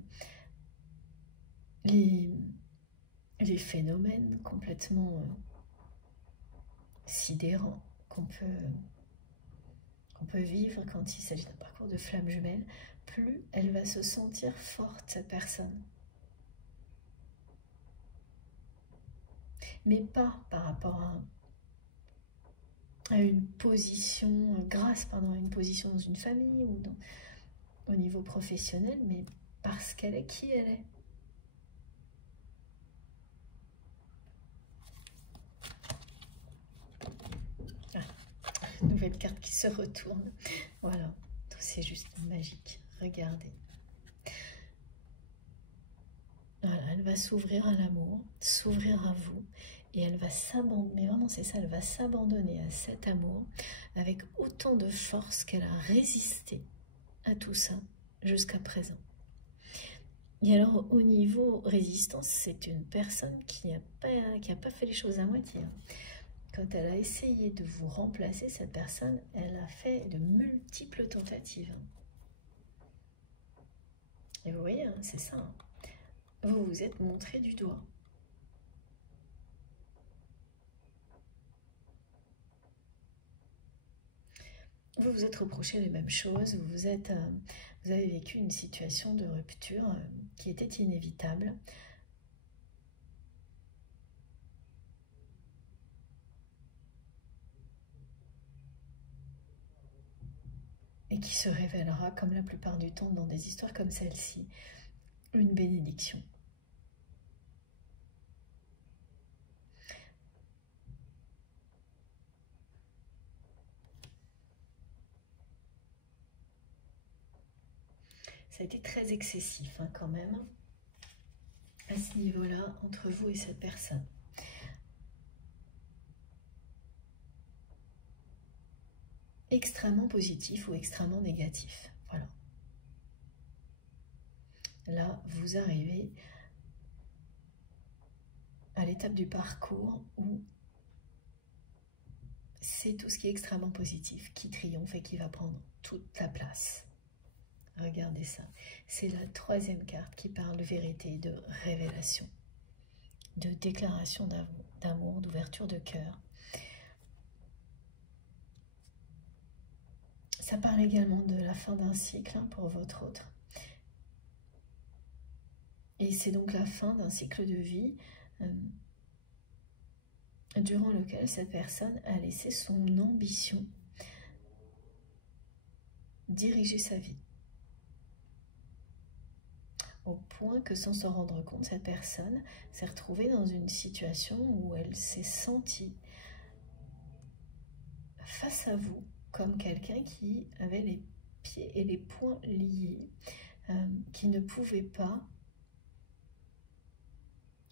les phénomènes complètement sidérants qu'on peut vivre quand il s'agit d'un parcours de flamme jumelle, plus elle va se sentir forte, cette personne. Mais pas par rapport à une position, grâce à une position dans une famille ou au niveau professionnel, mais parce qu'elle est qui elle est. Nouvelle carte qui se retourne. Voilà, c'est juste magique. Regardez. Voilà, elle va s'ouvrir à l'amour, s'ouvrir à vous, et elle va s'abandonner, mais vraiment c'est ça, elle va s'abandonner à cet amour avec autant de force qu'elle a résisté à tout ça jusqu'à présent. Et alors au niveau résistance, c'est une personne qui n'a pas fait les choses à moitié. quand elle a essayé de vous remplacer, cette personne, elle a fait de multiples tentatives. Et vous voyez, hein, c'est ça. Hein. Vous vous êtes montré du doigt. Vous vous êtes reproché les mêmes choses, vous avez vécu une situation de rupture qui était inévitable. Et qui se révélera, comme la plupart du temps dans des histoires comme celle-ci, une bénédiction. Ça a été très excessif hein, quand même, à ce niveau-là, entre vous et cette personne. Extrêmement positif ou extrêmement négatif. Voilà. Là, vous arrivez à l'étape du parcours où c'est tout ce qui est extrêmement positif qui triomphe et qui va prendre toute la place. Regardez ça. C'est la troisième carte qui parle de vérité, de révélation, de déclaration d'amour, d'ouverture de cœur. Ça parle également de la fin d'un cycle hein, pour votre autre. Et c'est donc la fin d'un cycle de vie durant lequel cette personne a laissé son ambition diriger sa vie. Au point que sans se rendre compte, cette personne s'est retrouvée dans une situation où elle s'est sentie face à vous comme quelqu'un qui avait les pieds et les poings liés, qui ne pouvait pas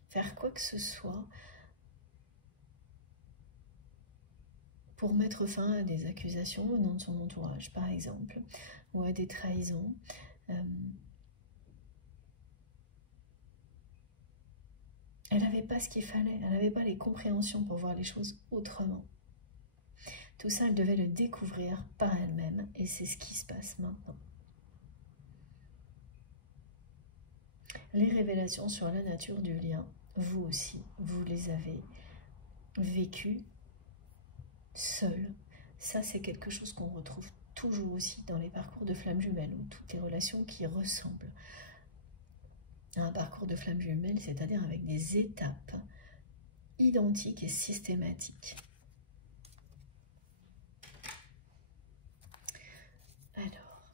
faire quoi que ce soit pour mettre fin à des accusations venant de son entourage, par exemple, ou à des trahisons. Elle n'avait pas ce qu'il fallait, elle n'avait pas les compréhensions pour voir les choses autrement. Tout ça, elle devait le découvrir par elle-même, et c'est ce qui se passe maintenant. Les révélations sur la nature du lien, vous aussi, vous les avez vécues seul. Ça, c'est quelque chose qu'on retrouve toujours aussi dans les parcours de flammes jumelles, ou toutes les relations qui ressemblent à un parcours de flammes jumelles, c'est-à-dire avec des étapes identiques et systématiques. Alors,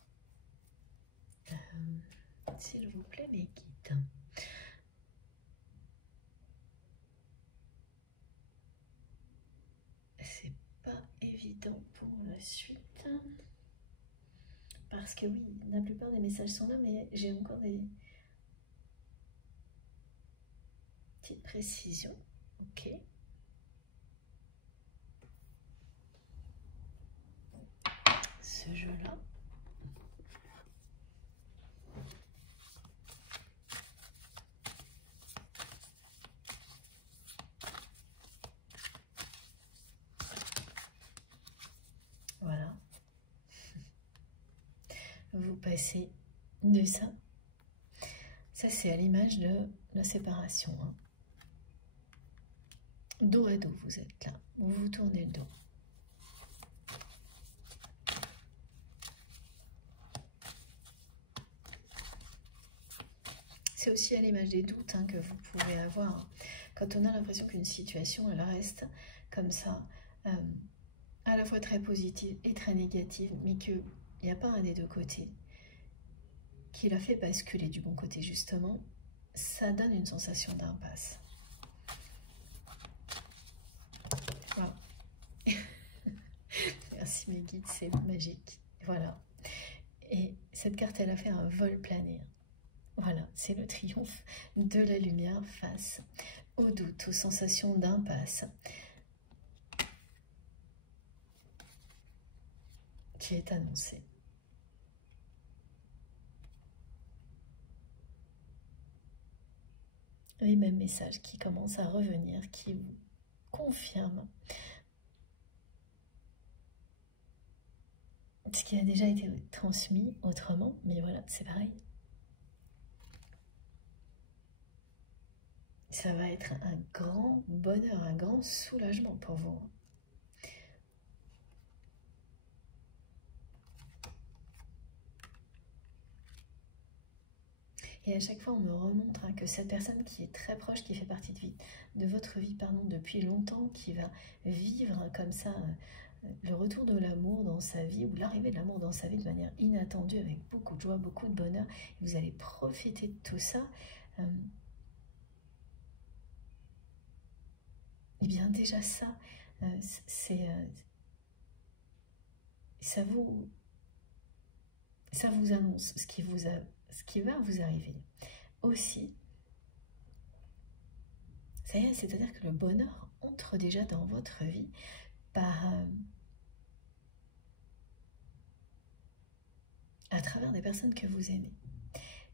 s'il vous plaît, mes guides. C'est pas évident pour la suite. Parce que oui, la plupart des messages sont là, mais j'ai encore des petites précisions. Ok. Ce jeu-là. Voilà. Vous passez de ça. Ça, c'est à l'image de la séparation. Hein. Dos à dos, vous êtes là. Vous vous tournez le dos. C'est aussi à l'image des doutes hein, que vous pouvez avoir. Quand on a l'impression qu'une situation, elle reste comme ça, à la fois très positive et très négative, mais qu'il n'y a pas un des deux côtés qui l'a fait basculer du bon côté, justement, ça donne une sensation d'impasse. Voilà. Merci mes guides, c'est magique. Voilà. Et cette carte, elle a fait un vol plané. Voilà, c'est le triomphe de la lumière face aux doutes, aux sensations d'impasse qui est annoncé. Les mêmes messages qui commencent à revenir, qui vous confirment ce qui a déjà été transmis autrement, mais voilà, c'est pareil. Ça va être un grand bonheur, un grand soulagement pour vous. Et à chaque fois, on me remontre que cette personne qui est très proche, qui fait partie de votre vie, pardon, depuis longtemps, qui va vivre comme ça le retour de l'amour dans sa vie, ou l'arrivée de l'amour dans sa vie de manière inattendue, avec beaucoup de joie, beaucoup de bonheur, et vous allez profiter de tout ça. Et bien déjà ça, ça vous annonce ce qui va vous arriver. Aussi, c'est-à-dire que le bonheur entre déjà dans votre vie à travers des personnes que vous aimez.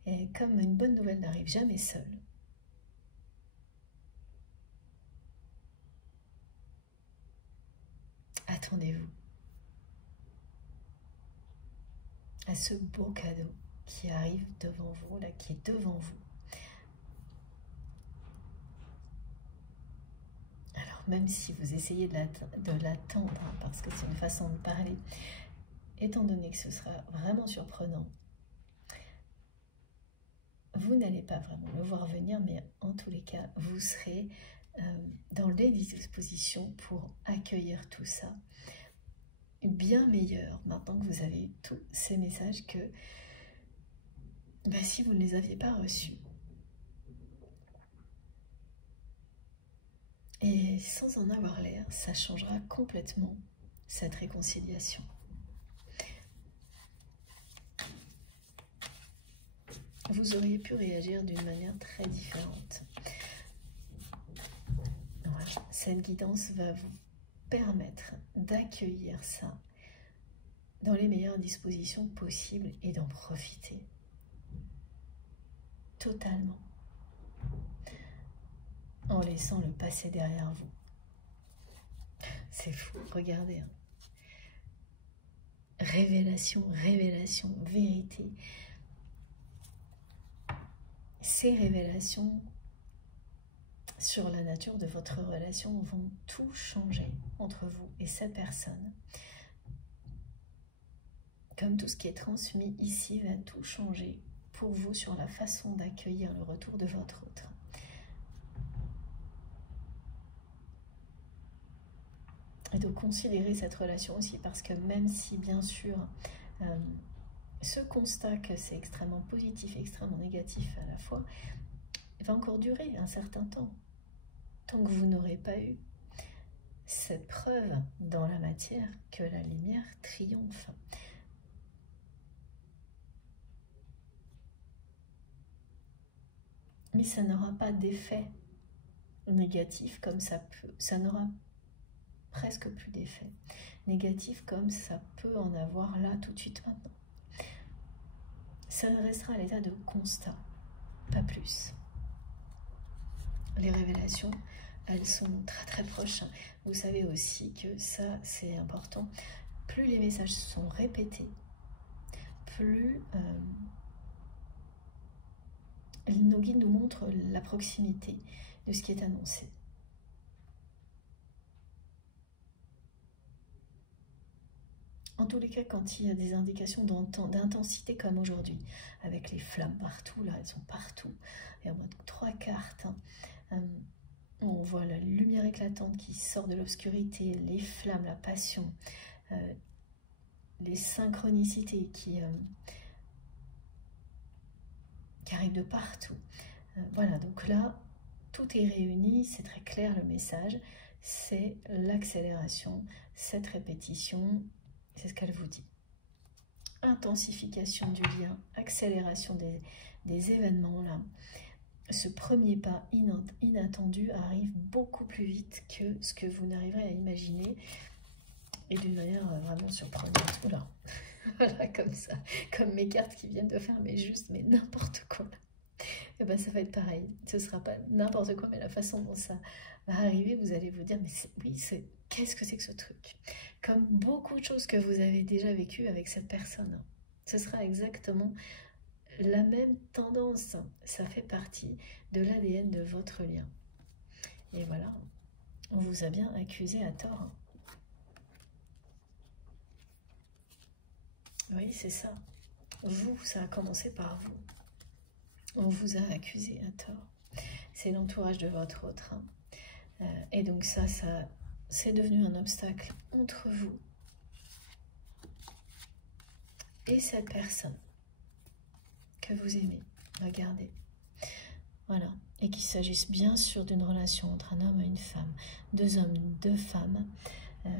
Et comme une bonne nouvelle n'arrive jamais seule, attendez-vous à ce beau cadeau qui arrive devant vous, là, qui est devant vous. Alors même si vous essayez de l'attendre, hein, parce que c'est une façon de parler, étant donné que ce sera vraiment surprenant, vous n'allez pas vraiment le voir venir, mais en tous les cas, vous serez dans les dispositions pour accueillir tout ça. Bien meilleur, maintenant que vous avez eu tous ces messages, que si vous ne les aviez pas reçus. Et sans en avoir l'air, ça changera complètement cette réconciliation. Vous auriez pu réagir d'une manière très différente. Voilà. Cette guidance va vous permettre d'accueillir ça dans les meilleures dispositions possibles et d'en profiter totalement, en laissant le passé derrière vous. C'est fou, regardez. Hein. Révélation, révélation, vérité. Ces révélations sur la nature de votre relation vont tout changer entre vous et cette personne. Comme tout ce qui est transmis ici va tout changer pour vous sur la façon d'accueillir le retour de votre autre. Et de considérer cette relation aussi, parce que même si bien sûr ce constat que c'est extrêmement positif et extrêmement négatif à la fois, va encore durer un certain temps, tant que vous n'aurez pas eu cette preuve dans la matière que la lumière triomphe. Mais ça n'aura pas d'effet négatif comme ça n'aura presque plus d'effet négatif comme ça peut en avoir là tout de suite maintenant. Ça restera à l'état de constat, pas plus. Les révélations, elles sont très très proches. Vous savez aussi que ça, c'est important. Plus les messages sont répétés, plus nos guides nous montrent la proximité de ce qui est annoncé. En tous les cas, quand il y a des indications d'intensité comme aujourd'hui, avec les flammes partout, là elles sont partout, et en mode 3 cartes, hein, on voit la lumière éclatante qui sort de l'obscurité, les flammes, la passion, les synchronicités qui arrivent de partout. Voilà, donc là, tout est réuni, c'est très clair le message, c'est l'accélération, cette répétition, c'est ce qu'elle vous dit. Intensification du lien, accélération des événements là. Ce premier pas inattendu arrive beaucoup plus vite que ce que vous n'arriverez à imaginer et d'une manière vraiment surprenante. Oula, voilà comme ça, comme mes cartes qui viennent de faire mais n'importe quoi. Et ben ça va être pareil, ce sera pas n'importe quoi, mais la façon dont ça va arriver, vous allez vous dire mais oui, qu'est-ce que c'est que ce truc? comme beaucoup de choses que vous avez déjà vécues avec cette personne. Ce sera exactement la même tendance. Ça fait partie de l'ADN de votre lien. Et voilà, on vous a bien accusé à tort. Oui, c'est ça. Vous, ça a commencé par vous. On vous a accusé à tort. C'est l'entourage de votre autre. Et donc ça c'est devenu un obstacle entre vous et cette personne que vous aimez. Regardez. Voilà. Et qu'il s'agisse bien sûr d'une relation entre un homme et une femme, deux hommes, deux femmes.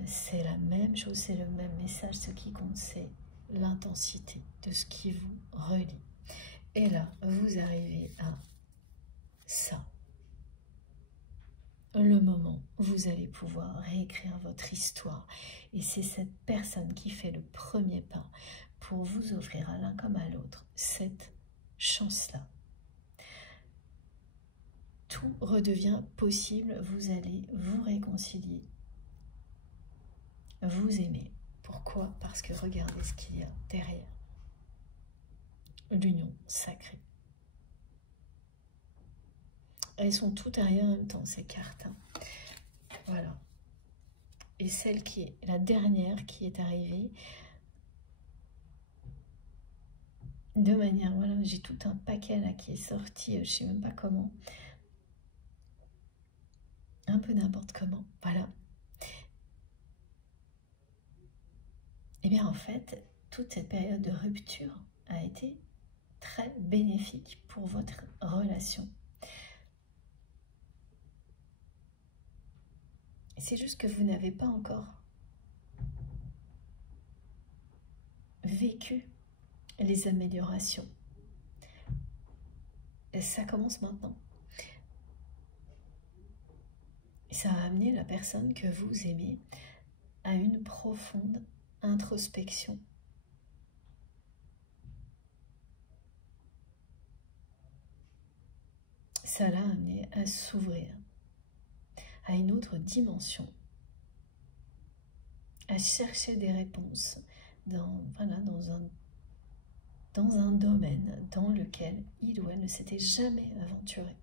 C'est la même chose, c'est le même message. Ce qui compte, c'est l'intensité de ce qui vous relie. Et là, vous arrivez à ça. Le moment où vous allez pouvoir réécrire votre histoire. Et c'est cette personne qui fait le premier pas pour vous offrir à l'un comme à l'autre cette chance-là. Tout redevient possible, vous allez vous réconcilier, vous aimer. Pourquoi? Parce que regardez ce qu'il y a derrière. L'union sacrée. Elles sont toutes arrivées en même temps, ces cartes. Voilà. Et celle qui est la dernière qui est arrivée, de manière, voilà, j'ai tout un paquet là qui est sorti, je ne sais même pas comment. Un peu n'importe comment, voilà. Et bien en fait, toute cette période de rupture a été très bénéfique pour votre relation. C'est juste que vous n'avez pas encore vécu les améliorations. Et ça commence maintenant. Et ça a amené la personne que vous aimez à une profonde introspection. Ça l'a amené à s'ouvrir à une autre dimension, à chercher des réponses dans, voilà, dans un domaine dans lequel il ou elle ne s'était jamais aventuré.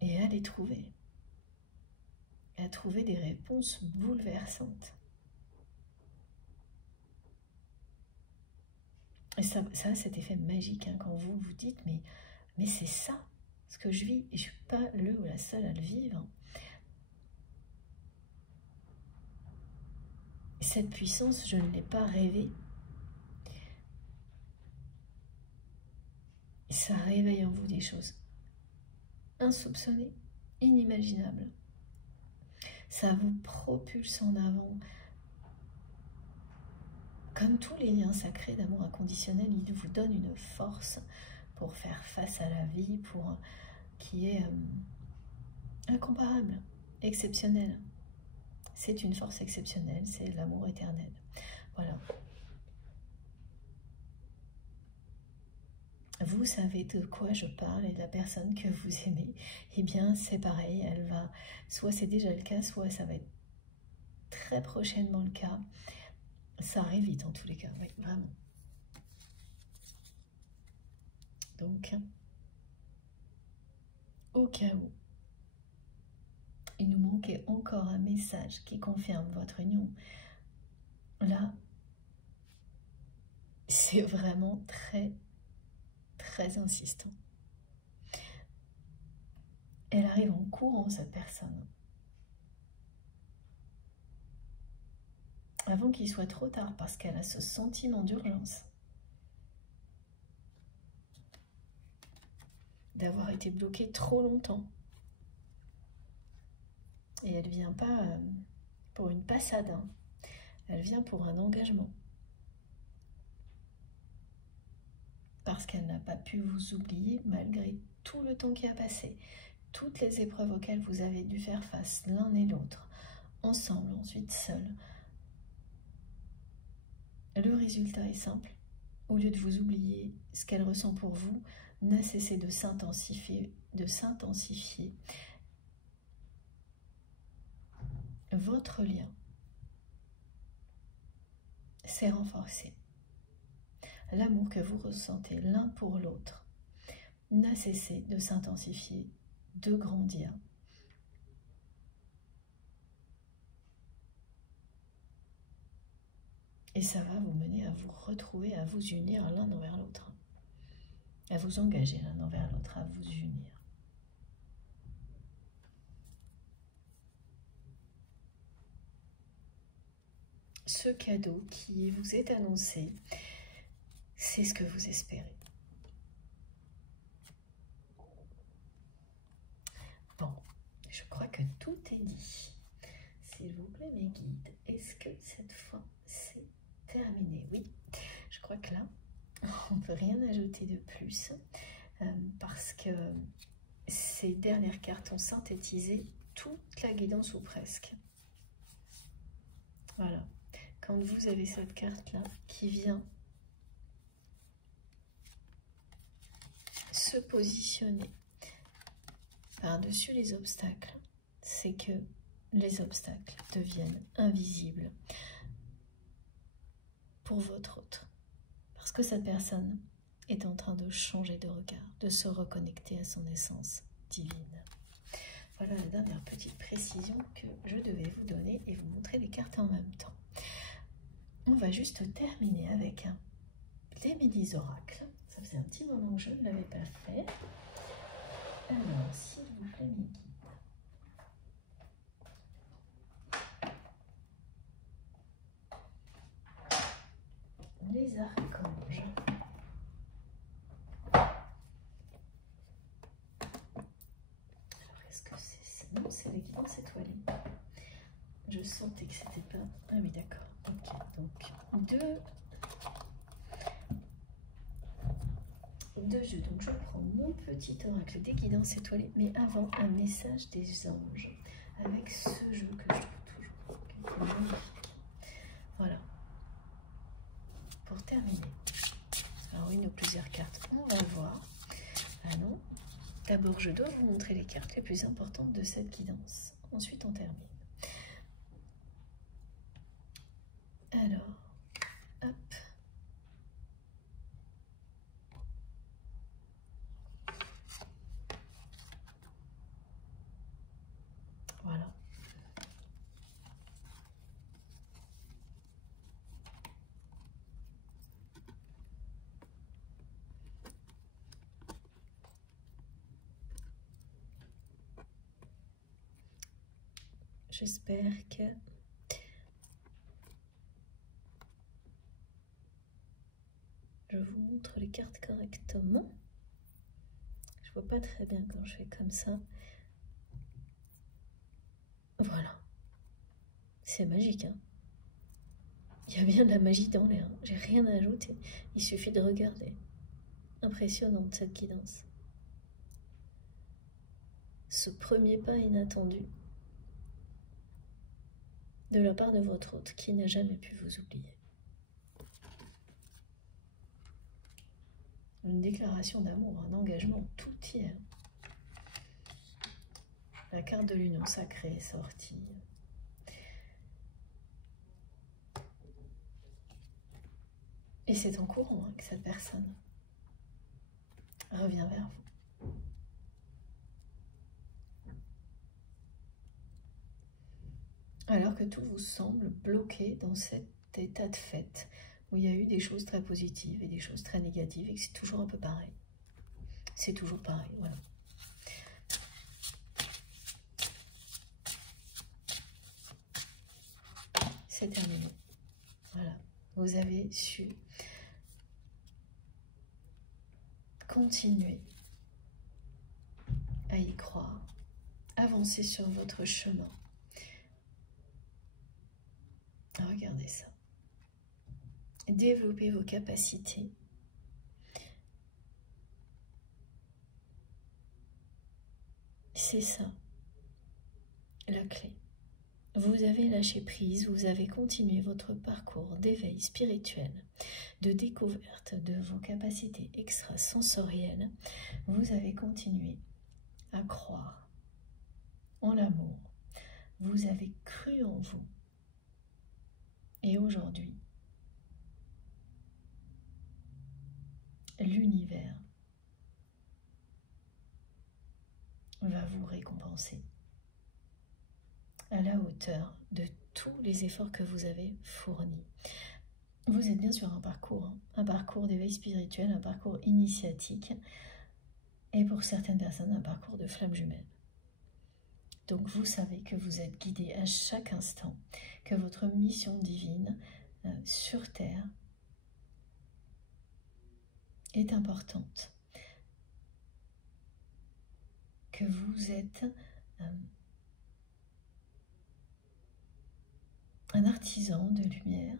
Et à les trouver. À trouver des réponses bouleversantes. Et ça a cet effet magique hein, quand vous vous dites mais c'est ça ce que je vis et je ne suis pas le ou la seule à le vivre. Et cette puissance, je ne l'ai pas rêvée. Et ça réveille en vous des choses insoupçonnées, inimaginables. Ça vous propulse en avant. Comme tous les liens sacrés d'amour inconditionnel, il vous donne une force pour faire face à la vie, qui est incomparable, exceptionnelle. C'est une force exceptionnelle, c'est l'amour éternel. Voilà. Vous savez de quoi je parle et de la personne que vous aimez, eh bien c'est pareil, elle va, soit c'est déjà le cas, soit ça va être très prochainement le cas. Ça arrive vite en tous les cas, oui, vraiment. Donc, au cas où il nous manquait encore un message qui confirme votre union, là, c'est vraiment très insistant. Elle arrive en courant, cette personne. Avant qu'il soit trop tard, parce qu'elle a ce sentiment d'urgence. D'avoir été bloquée trop longtemps. Et elle ne vient pas pour une passade, hein. Elle vient pour un engagement. Parce qu'elle n'a pas pu vous oublier malgré tout le temps qui a passé, toutes les épreuves auxquelles vous avez dû faire face l'un et l'autre, ensemble, ensuite seuls. Le résultat est simple. Au lieu de vous oublier, ce qu'elle ressent pour vous n'a cessé de s'intensifier, votre lien s'est renforcé. L'amour que vous ressentez l'un pour l'autre n'a cessé de s'intensifier, de grandir. Et ça va vous mener à vous retrouver, à vous unir l'un envers l'autre. À vous engager l'un envers l'autre, à vous unir. Ce cadeau qui vous est annoncé, c'est ce que vous espérez. Bon, je crois que tout est dit. S'il vous plaît, mes guides, est-ce que cette fois c'est terminé? Oui, je crois que là, on ne peut rien ajouter de plus parce que ces dernières cartes ont synthétisé toute la guidance ou presque. Voilà, quand vous avez cette carte-là qui vient se positionner par-dessus les obstacles, c'est que les obstacles deviennent invisibles pour votre autre. Parce que cette personne est en train de changer de regard, de se reconnecter à son essence divine. Voilà la dernière petite précision que je devais vous donner et vous montrer les cartes en même temps. On va juste terminer avec les midi oracles. Ça faisait un petit moment que je ne l'avais pas fait. Alors, s'il vous plaît, mes guides. Les archanges. Alors, est-ce que c'est ça? Non, c'est les guidances étoilées. Je sentais que c'était pas... Ah oui, d'accord. Ok, donc deux jeux. Donc, je prends mon petit oracle des guidances étoilées, mais avant, un message des anges avec ce jeu que je trouve toujours magnifique. Voilà. Pour terminer. Alors, une ou plusieurs cartes, on va voir. Ah non. D'abord, je dois vous montrer les cartes les plus importantes de cette guidance. Ensuite, on termine. Alors, hop. Voilà. J'espère que je vous montre les cartes correctement. Je vois pas très bien quand je fais comme ça. Voilà. C'est magique, hein. Il y a bien de la magie dans l'air. J'ai rien à ajouter. Il suffit de regarder. Impressionnante cette guidance. Ce premier pas inattendu de la part de votre hôte qui n'a jamais pu vous oublier. Une déclaration d'amour, un engagement, tout y est. La carte de l'union sacrée est sortie. Et c'est en courant que cette personne revient vers vous. Alors que tout vous semble bloqué dans cet état de fait, où il y a eu des choses très positives et des choses très négatives, et que c'est toujours un peu pareil. C'est toujours pareil, voilà. C'est terminé. Voilà. Vous avez su continuer à y croire, avancer sur votre chemin. Regardez ça. Développer vos capacités. C'est ça, la clé. Vous avez lâché prise, vous avez continué votre parcours d'éveil spirituel, de découverte de vos capacités extrasensorielles. Vous avez continué à croire en l'amour, Vous avez cru en vous. Et aujourd'hui, l'univers va vous récompenser à la hauteur de tous les efforts que vous avez fournis. Vous êtes bien sur un parcours d'éveil spirituel, un parcours initiatique, et pour certaines personnes, un parcours de flamme jumelle. Donc vous savez que vous êtes guidé à chaque instant, que votre mission divine sur Terre est importante, que vous êtes un artisan de lumière,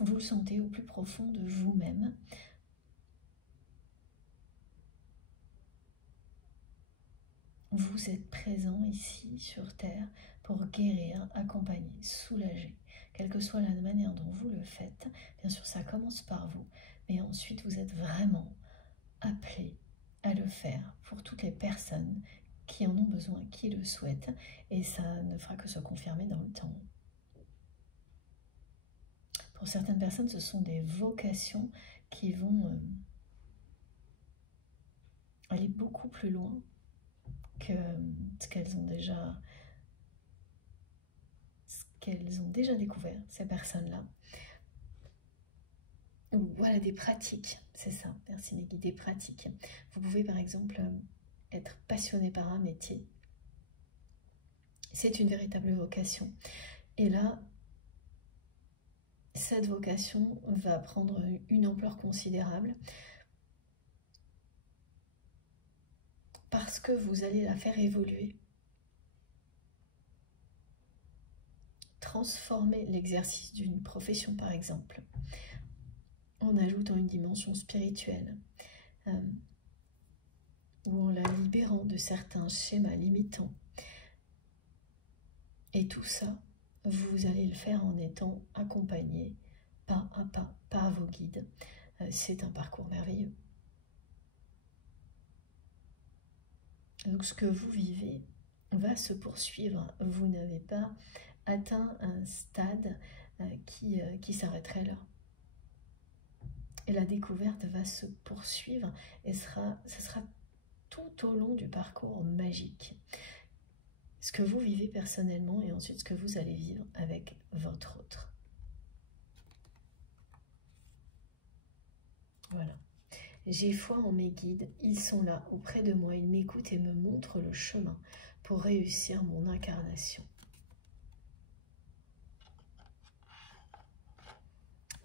vous le sentez au plus profond de vous-même. Vous êtes présent ici sur Terre pour guérir, accompagner, soulager, quelle que soit la manière dont vous le faites. Bien sûr, ça commence par vous, mais ensuite vous êtes vraiment appelé à le faire pour toutes les personnes qui en ont besoin, qui le souhaitent, et ça ne fera que se confirmer dans le temps. Pour certaines personnes, ce sont des vocations qui vont aller beaucoup plus loin que ce qu'elles ont déjà découvert, ces personnes-là. Ou voilà, des pratiques, c'est ça, merci Meggy, des pratiques. Vous pouvez par exemple être passionné par un métier. C'est une véritable vocation. Et là, cette vocation va prendre une ampleur considérable parce que vous allez la faire évoluer. Transformer l'exercice d'une profession, par exemple, en ajoutant une dimension spirituelle, ou en la libérant de certains schémas limitants. Et tout ça, vous allez le faire en étant accompagné pas à pas par vos guides. C'est un parcours merveilleux. Donc ce que vous vivez va se poursuivre. Vous n'avez pas atteint un stade qui s'arrêterait là. Et la découverte va se poursuivre et ce sera tout au long du parcours magique. Ce que vous vivez personnellement et ensuite ce que vous allez vivre avec votre autre. Voilà. J'ai foi en mes guides, ils sont là auprès de moi, ils m'écoutent et me montrent le chemin pour réussir mon incarnation.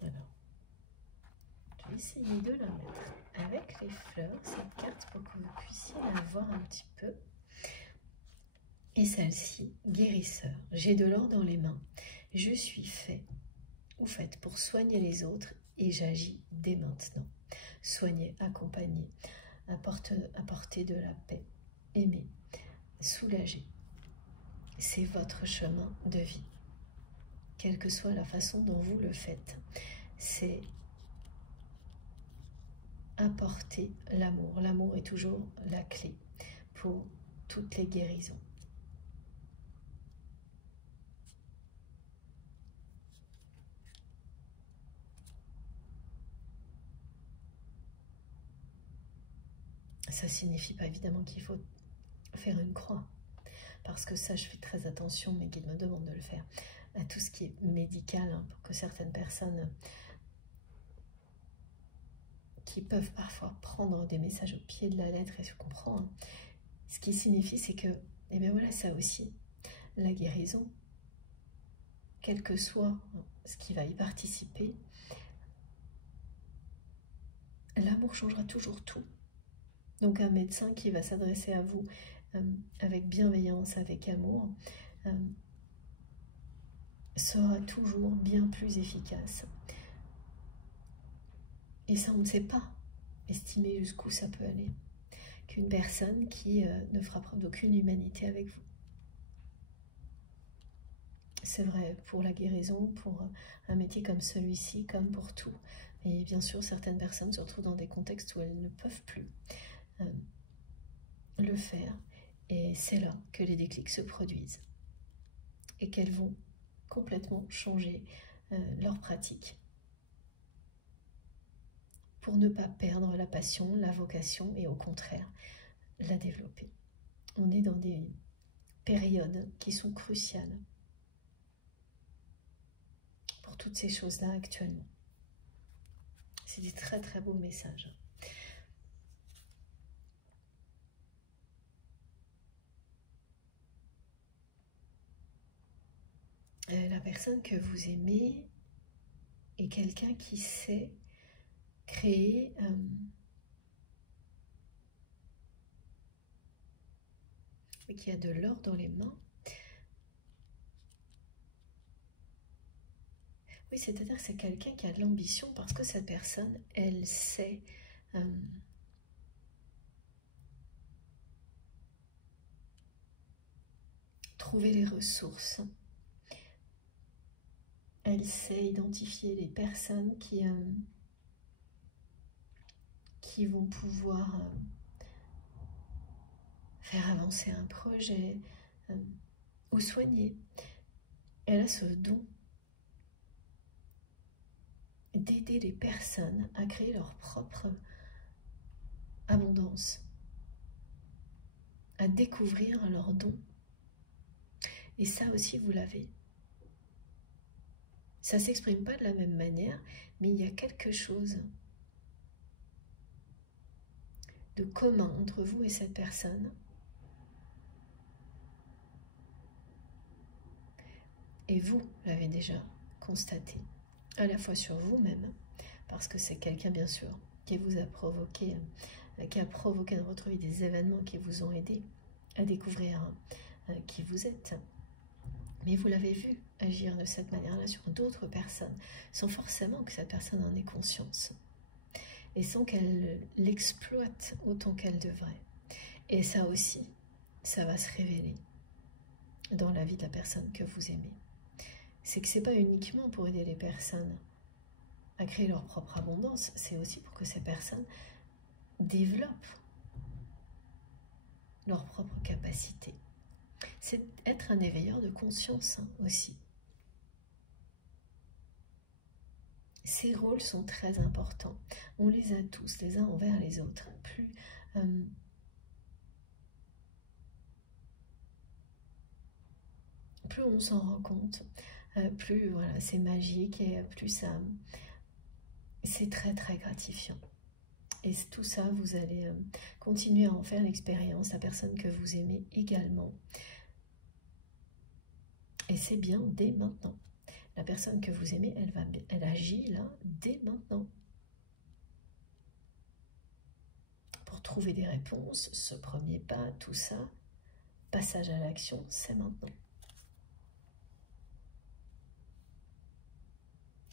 Alors, je vais essayer de la mettre avec les fleurs, cette carte, pour que vous puissiez la voir un petit peu. Et celle-ci, guérisseur, j'ai de l'or dans les mains, je suis fait ou faite pour soigner les autres et j'agis dès maintenant. Soigner, accompagner, apporter de la paix, aimer, soulager. C'est votre chemin de vie. Quelle que soit la façon dont vous le faites, c'est apporter l'amour. L'amour est toujours la clé pour toutes les guérisons. Ça ne signifie pas évidemment qu'il faut faire une croix, parce que ça, je fais très attention, mes guides me demandent de le faire, à tout ce qui est médical, hein, pour que certaines personnes qui peuvent parfois prendre des messages au pied de la lettre, et je comprends, hein, ce qui signifie, c'est que, et bien voilà, ça aussi, la guérison, quel que soit ce qui va y participer, l'amour changera toujours tout. Donc un médecin qui va s'adresser à vous avec bienveillance, avec amour, sera toujours bien plus efficace. Et ça, on ne sait pas estimer jusqu'où ça peut aller, qu'une personne qui ne fera preuve d'aucune humanité avec vous. C'est vrai pour la guérison, pour un métier comme celui-ci, comme pour tout. Et bien sûr, certaines personnes se retrouvent dans des contextes où elles ne peuvent plus. le faire et c'est là que les déclics se produisent et qu'elles vont complètement changer leur pratique pour ne pas perdre la passion, la vocation et au contraire la développer. On est dans des périodes qui sont cruciales pour toutes ces choses-là actuellement. C'est des très très beaux messages. La personne que vous aimez est quelqu'un qui sait créer qui a de l'or dans les mains. Oui, c'est-à-dire que c'est quelqu'un qui a de l'ambition parce que cette personne, elle sait trouver les ressources. Elle sait identifier les personnes qui vont pouvoir faire avancer un projet ou soigner. Elle a ce don d'aider les personnes à créer leur propre abondance, à découvrir leurs dons. Et ça aussi, vous l'avez. Ça ne s'exprime pas de la même manière, mais il y a quelque chose de commun entre vous et cette personne. Et vous l'avez déjà constaté, à la fois sur vous-même, parce que c'est quelqu'un, bien sûr, qui vous a provoqué, qui a provoqué dans votre vie des événements qui vous ont aidé à découvrir qui vous êtes. Mais vous l'avez vu agir de cette manière-là sur d'autres personnes, sans forcément que cette personne en ait conscience, et sans qu'elle l'exploite autant qu'elle devrait. Et ça aussi, ça va se révéler dans la vie de la personne que vous aimez. C'est que ce n'est pas uniquement pour aider les personnes à créer leur propre abondance, c'est aussi pour que ces personnes développent leur propre capacité. C'est être un éveilleur de conscience aussi. Ces rôles sont très importants. On les a tous, les uns envers les autres. Plus on s'en rend compte, plus voilà, c'est magique et plus ça, c'est très très gratifiant. Et tout ça, vous allez continuer à en faire l'expérience, la personne que vous aimez également. Et c'est bien dès maintenant. La personne que vous aimez, elle agit là, dès maintenant. Pour trouver des réponses, ce premier pas, tout ça, passage à l'action, c'est maintenant.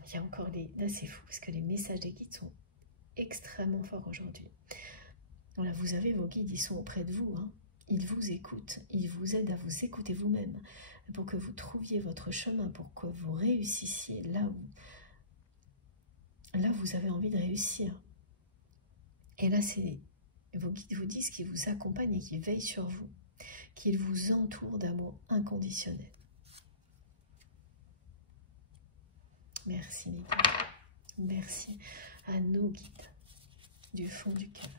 Il y a encore là c'est fou, parce que les messages des guides sont extrêmement forts aujourd'hui. Voilà, vous avez vos guides, ils sont auprès de vous, hein. Ils vous écoutent, ils vous aident à vous écouter vous-même, pour que vous trouviez votre chemin, pour que vous réussissiez là où vous avez envie de réussir. Et là, c'est vos guides vous disent qu'ils vous accompagnent et qu'ils veillent sur vous, qu'ils vous entourent d'amour inconditionnel. Merci mes guides. Merci à nos guides du fond du cœur.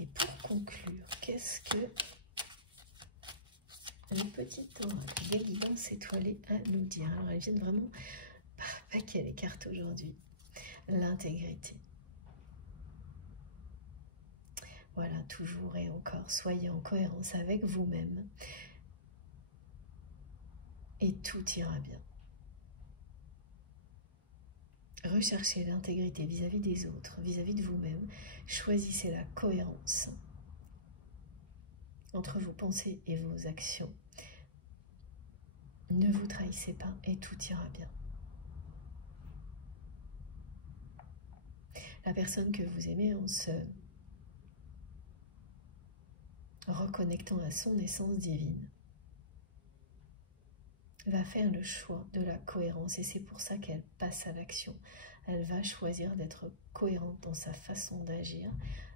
Et pour conclure, qu'est-ce que le petit oracle des guidances étoilées à nous dire? Alors, elles viennent vraiment par paquet les cartes aujourd'hui. L'intégrité. Voilà, toujours et encore, soyez en cohérence avec vous-même. Et tout ira bien. Recherchez l'intégrité vis-à-vis des autres, vis-à-vis de vous-même. Choisissez la cohérence entre vos pensées et vos actions. Ne vous trahissez pas et tout ira bien. La personne que vous aimez, en se reconnectant à son essence divine, va faire le choix de la cohérence et c'est pour ça qu'elle passe à l'action. Elle va choisir d'être cohérente dans sa façon d'agir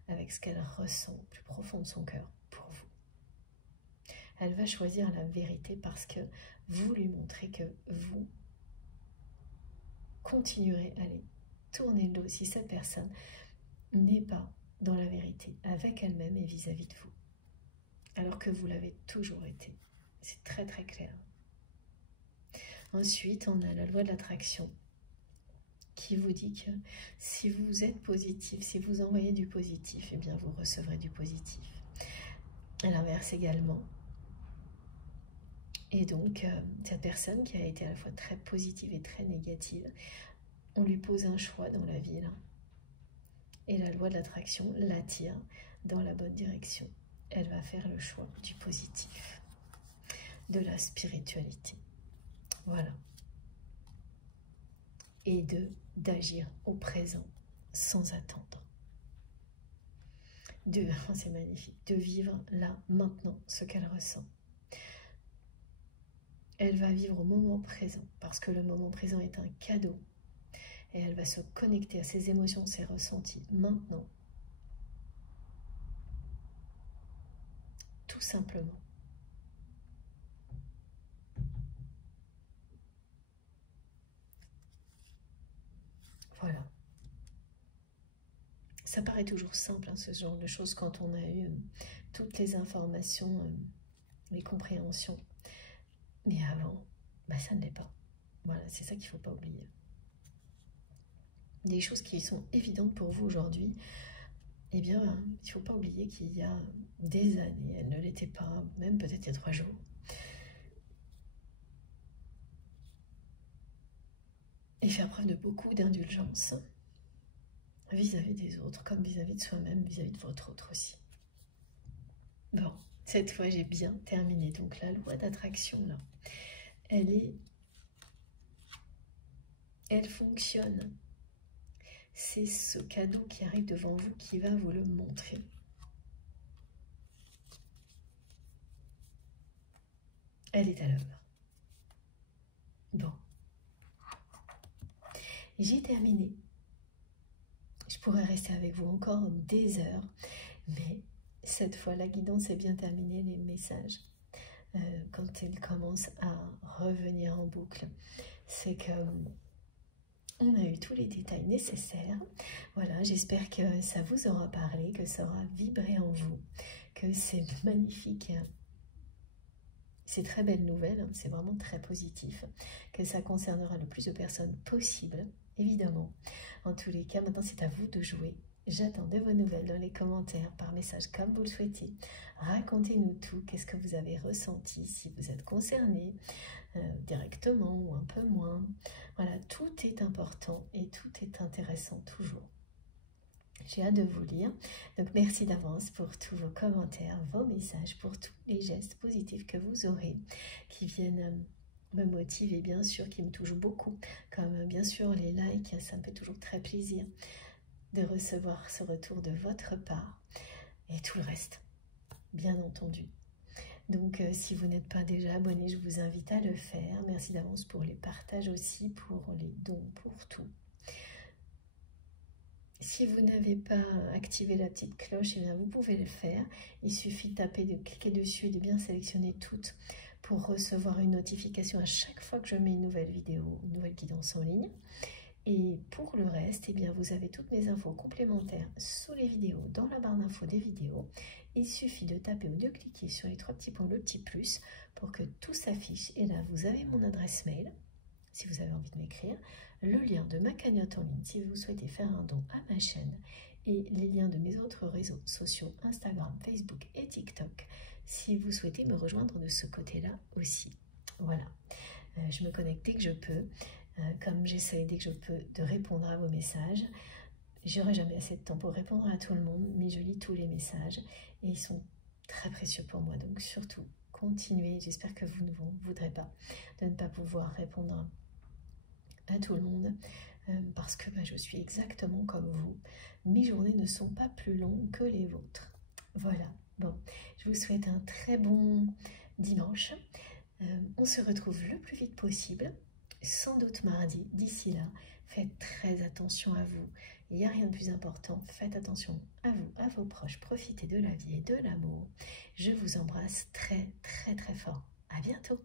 avec ce qu'elle ressent au plus profond de son cœur pour vous. Elle va choisir la vérité parce que vous lui montrez que vous continuerez à aller tourner le dos si cette personne n'est pas dans la vérité avec elle-même et vis-à-vis de vous. Alors que vous l'avez toujours été. C'est très très clair. Ensuite, on a la loi de l'attraction qui vous dit que si vous êtes positif, si vous envoyez du positif, eh bien vous recevrez du positif. À l'inverse également. Et donc, cette personne qui a été à la fois très positive et très négative, on lui pose un choix dans la vie, là. Et la loi de l'attraction l'attire dans la bonne direction. Elle va faire le choix du positif, de la spiritualité. Voilà. Et d'agir au présent sans attendre. C'est magnifique, de vivre là, maintenant, ce qu'elle ressent. Elle va vivre au moment présent, parce que le moment présent est un cadeau. Et elle va se connecter à ses émotions, ses ressentis, maintenant. Tout simplement. Voilà. Ça paraît toujours simple, hein, ce genre de choses, quand on a eu toutes les informations, les compréhensions. Mais avant, ça ne l'est pas. Voilà, c'est ça qu'il ne faut pas oublier. Des choses qui sont évidentes pour vous aujourd'hui, eh bien, il ne faut pas oublier qu'il y a des années, elles ne l'étaient pas, même peut-être il y a 3 jours. Et faire preuve de beaucoup d'indulgence vis-à-vis des autres, comme vis-à-vis de soi-même, vis-à-vis de votre autre aussi. Bon, cette fois j'ai bien terminé. Donc la loi d'attraction, là, elle fonctionne. C'est ce cadeau qui arrive devant vous qui va vous le montrer. Elle est à l'œuvre. Bon. J'ai terminé. Je pourrais rester avec vous encore des heures, mais cette fois, la guidance est bien terminée, les messages. Quand ils commencent à revenir en boucle, c'est que on a eu tous les détails nécessaires. Voilà, j'espère que ça vous aura parlé, que ça aura vibré en vous, que c'est magnifique. C'est très belle nouvelle, c'est vraiment très positif, que ça concernera le plus de personnes possible, évidemment. En tous les cas, maintenant c'est à vous de jouer. J'attends de vos nouvelles dans les commentaires, par message comme vous le souhaitez. Racontez-nous tout, qu'est-ce que vous avez ressenti, si vous êtes concerné directement ou un peu moins. Voilà, tout est important et tout est intéressant toujours. J'ai hâte de vous lire. Donc merci d'avance pour tous vos commentaires, vos messages, pour tous les gestes positifs que vous aurez, qui viennent me motiver, bien sûr, qui me touchent beaucoup. Comme bien sûr les likes, ça me fait toujours très plaisir de recevoir ce retour de votre part. Et tout le reste, bien entendu. Donc si vous n'êtes pas déjà abonné, je vous invite à le faire. Merci d'avance pour les partages aussi, pour les dons, pour tout. Si vous n'avez pas activé la petite cloche, eh bien vous pouvez le faire. Il suffit de taper, de cliquer dessus et de bien sélectionner toutes pour recevoir une notification à chaque fois que je mets une nouvelle vidéo, une nouvelle guidance en ligne. Et pour le reste, eh bien vous avez toutes mes infos complémentaires sous les vidéos, dans la barre d'infos des vidéos. Il suffit de taper ou de cliquer sur les 3 petits points, le petit plus, pour que tout s'affiche. Et là, vous avez mon adresse mail, si vous avez envie de m'écrire, le lien de ma cagnotte en ligne, si vous souhaitez faire un don à ma chaîne, et les liens de mes autres réseaux sociaux, Instagram, Facebook et TikTok, si vous souhaitez me rejoindre de ce côté-là aussi. Voilà, je me connecte dès que je peux, comme j'essaie dès que je peux de répondre à vos messages. J'aurai jamais assez de temps pour répondre à tout le monde, mais je lis tous les messages et ils sont très précieux pour moi. Donc surtout, continuez. J'espère que vous ne voudrez pas de ne pas pouvoir répondre à tout le monde parce que je suis exactement comme vous. Mes journées ne sont pas plus longues que les vôtres. Voilà. Bon, je vous souhaite un très bon dimanche. On se retrouve le plus vite possible sans doute mardi. D'ici là, faites très attention à vous. Il n'y a rien de plus important. Faites attention à vous, à vos proches. Profitez de la vie et de l'amour. Je vous embrasse très très très fort. À bientôt.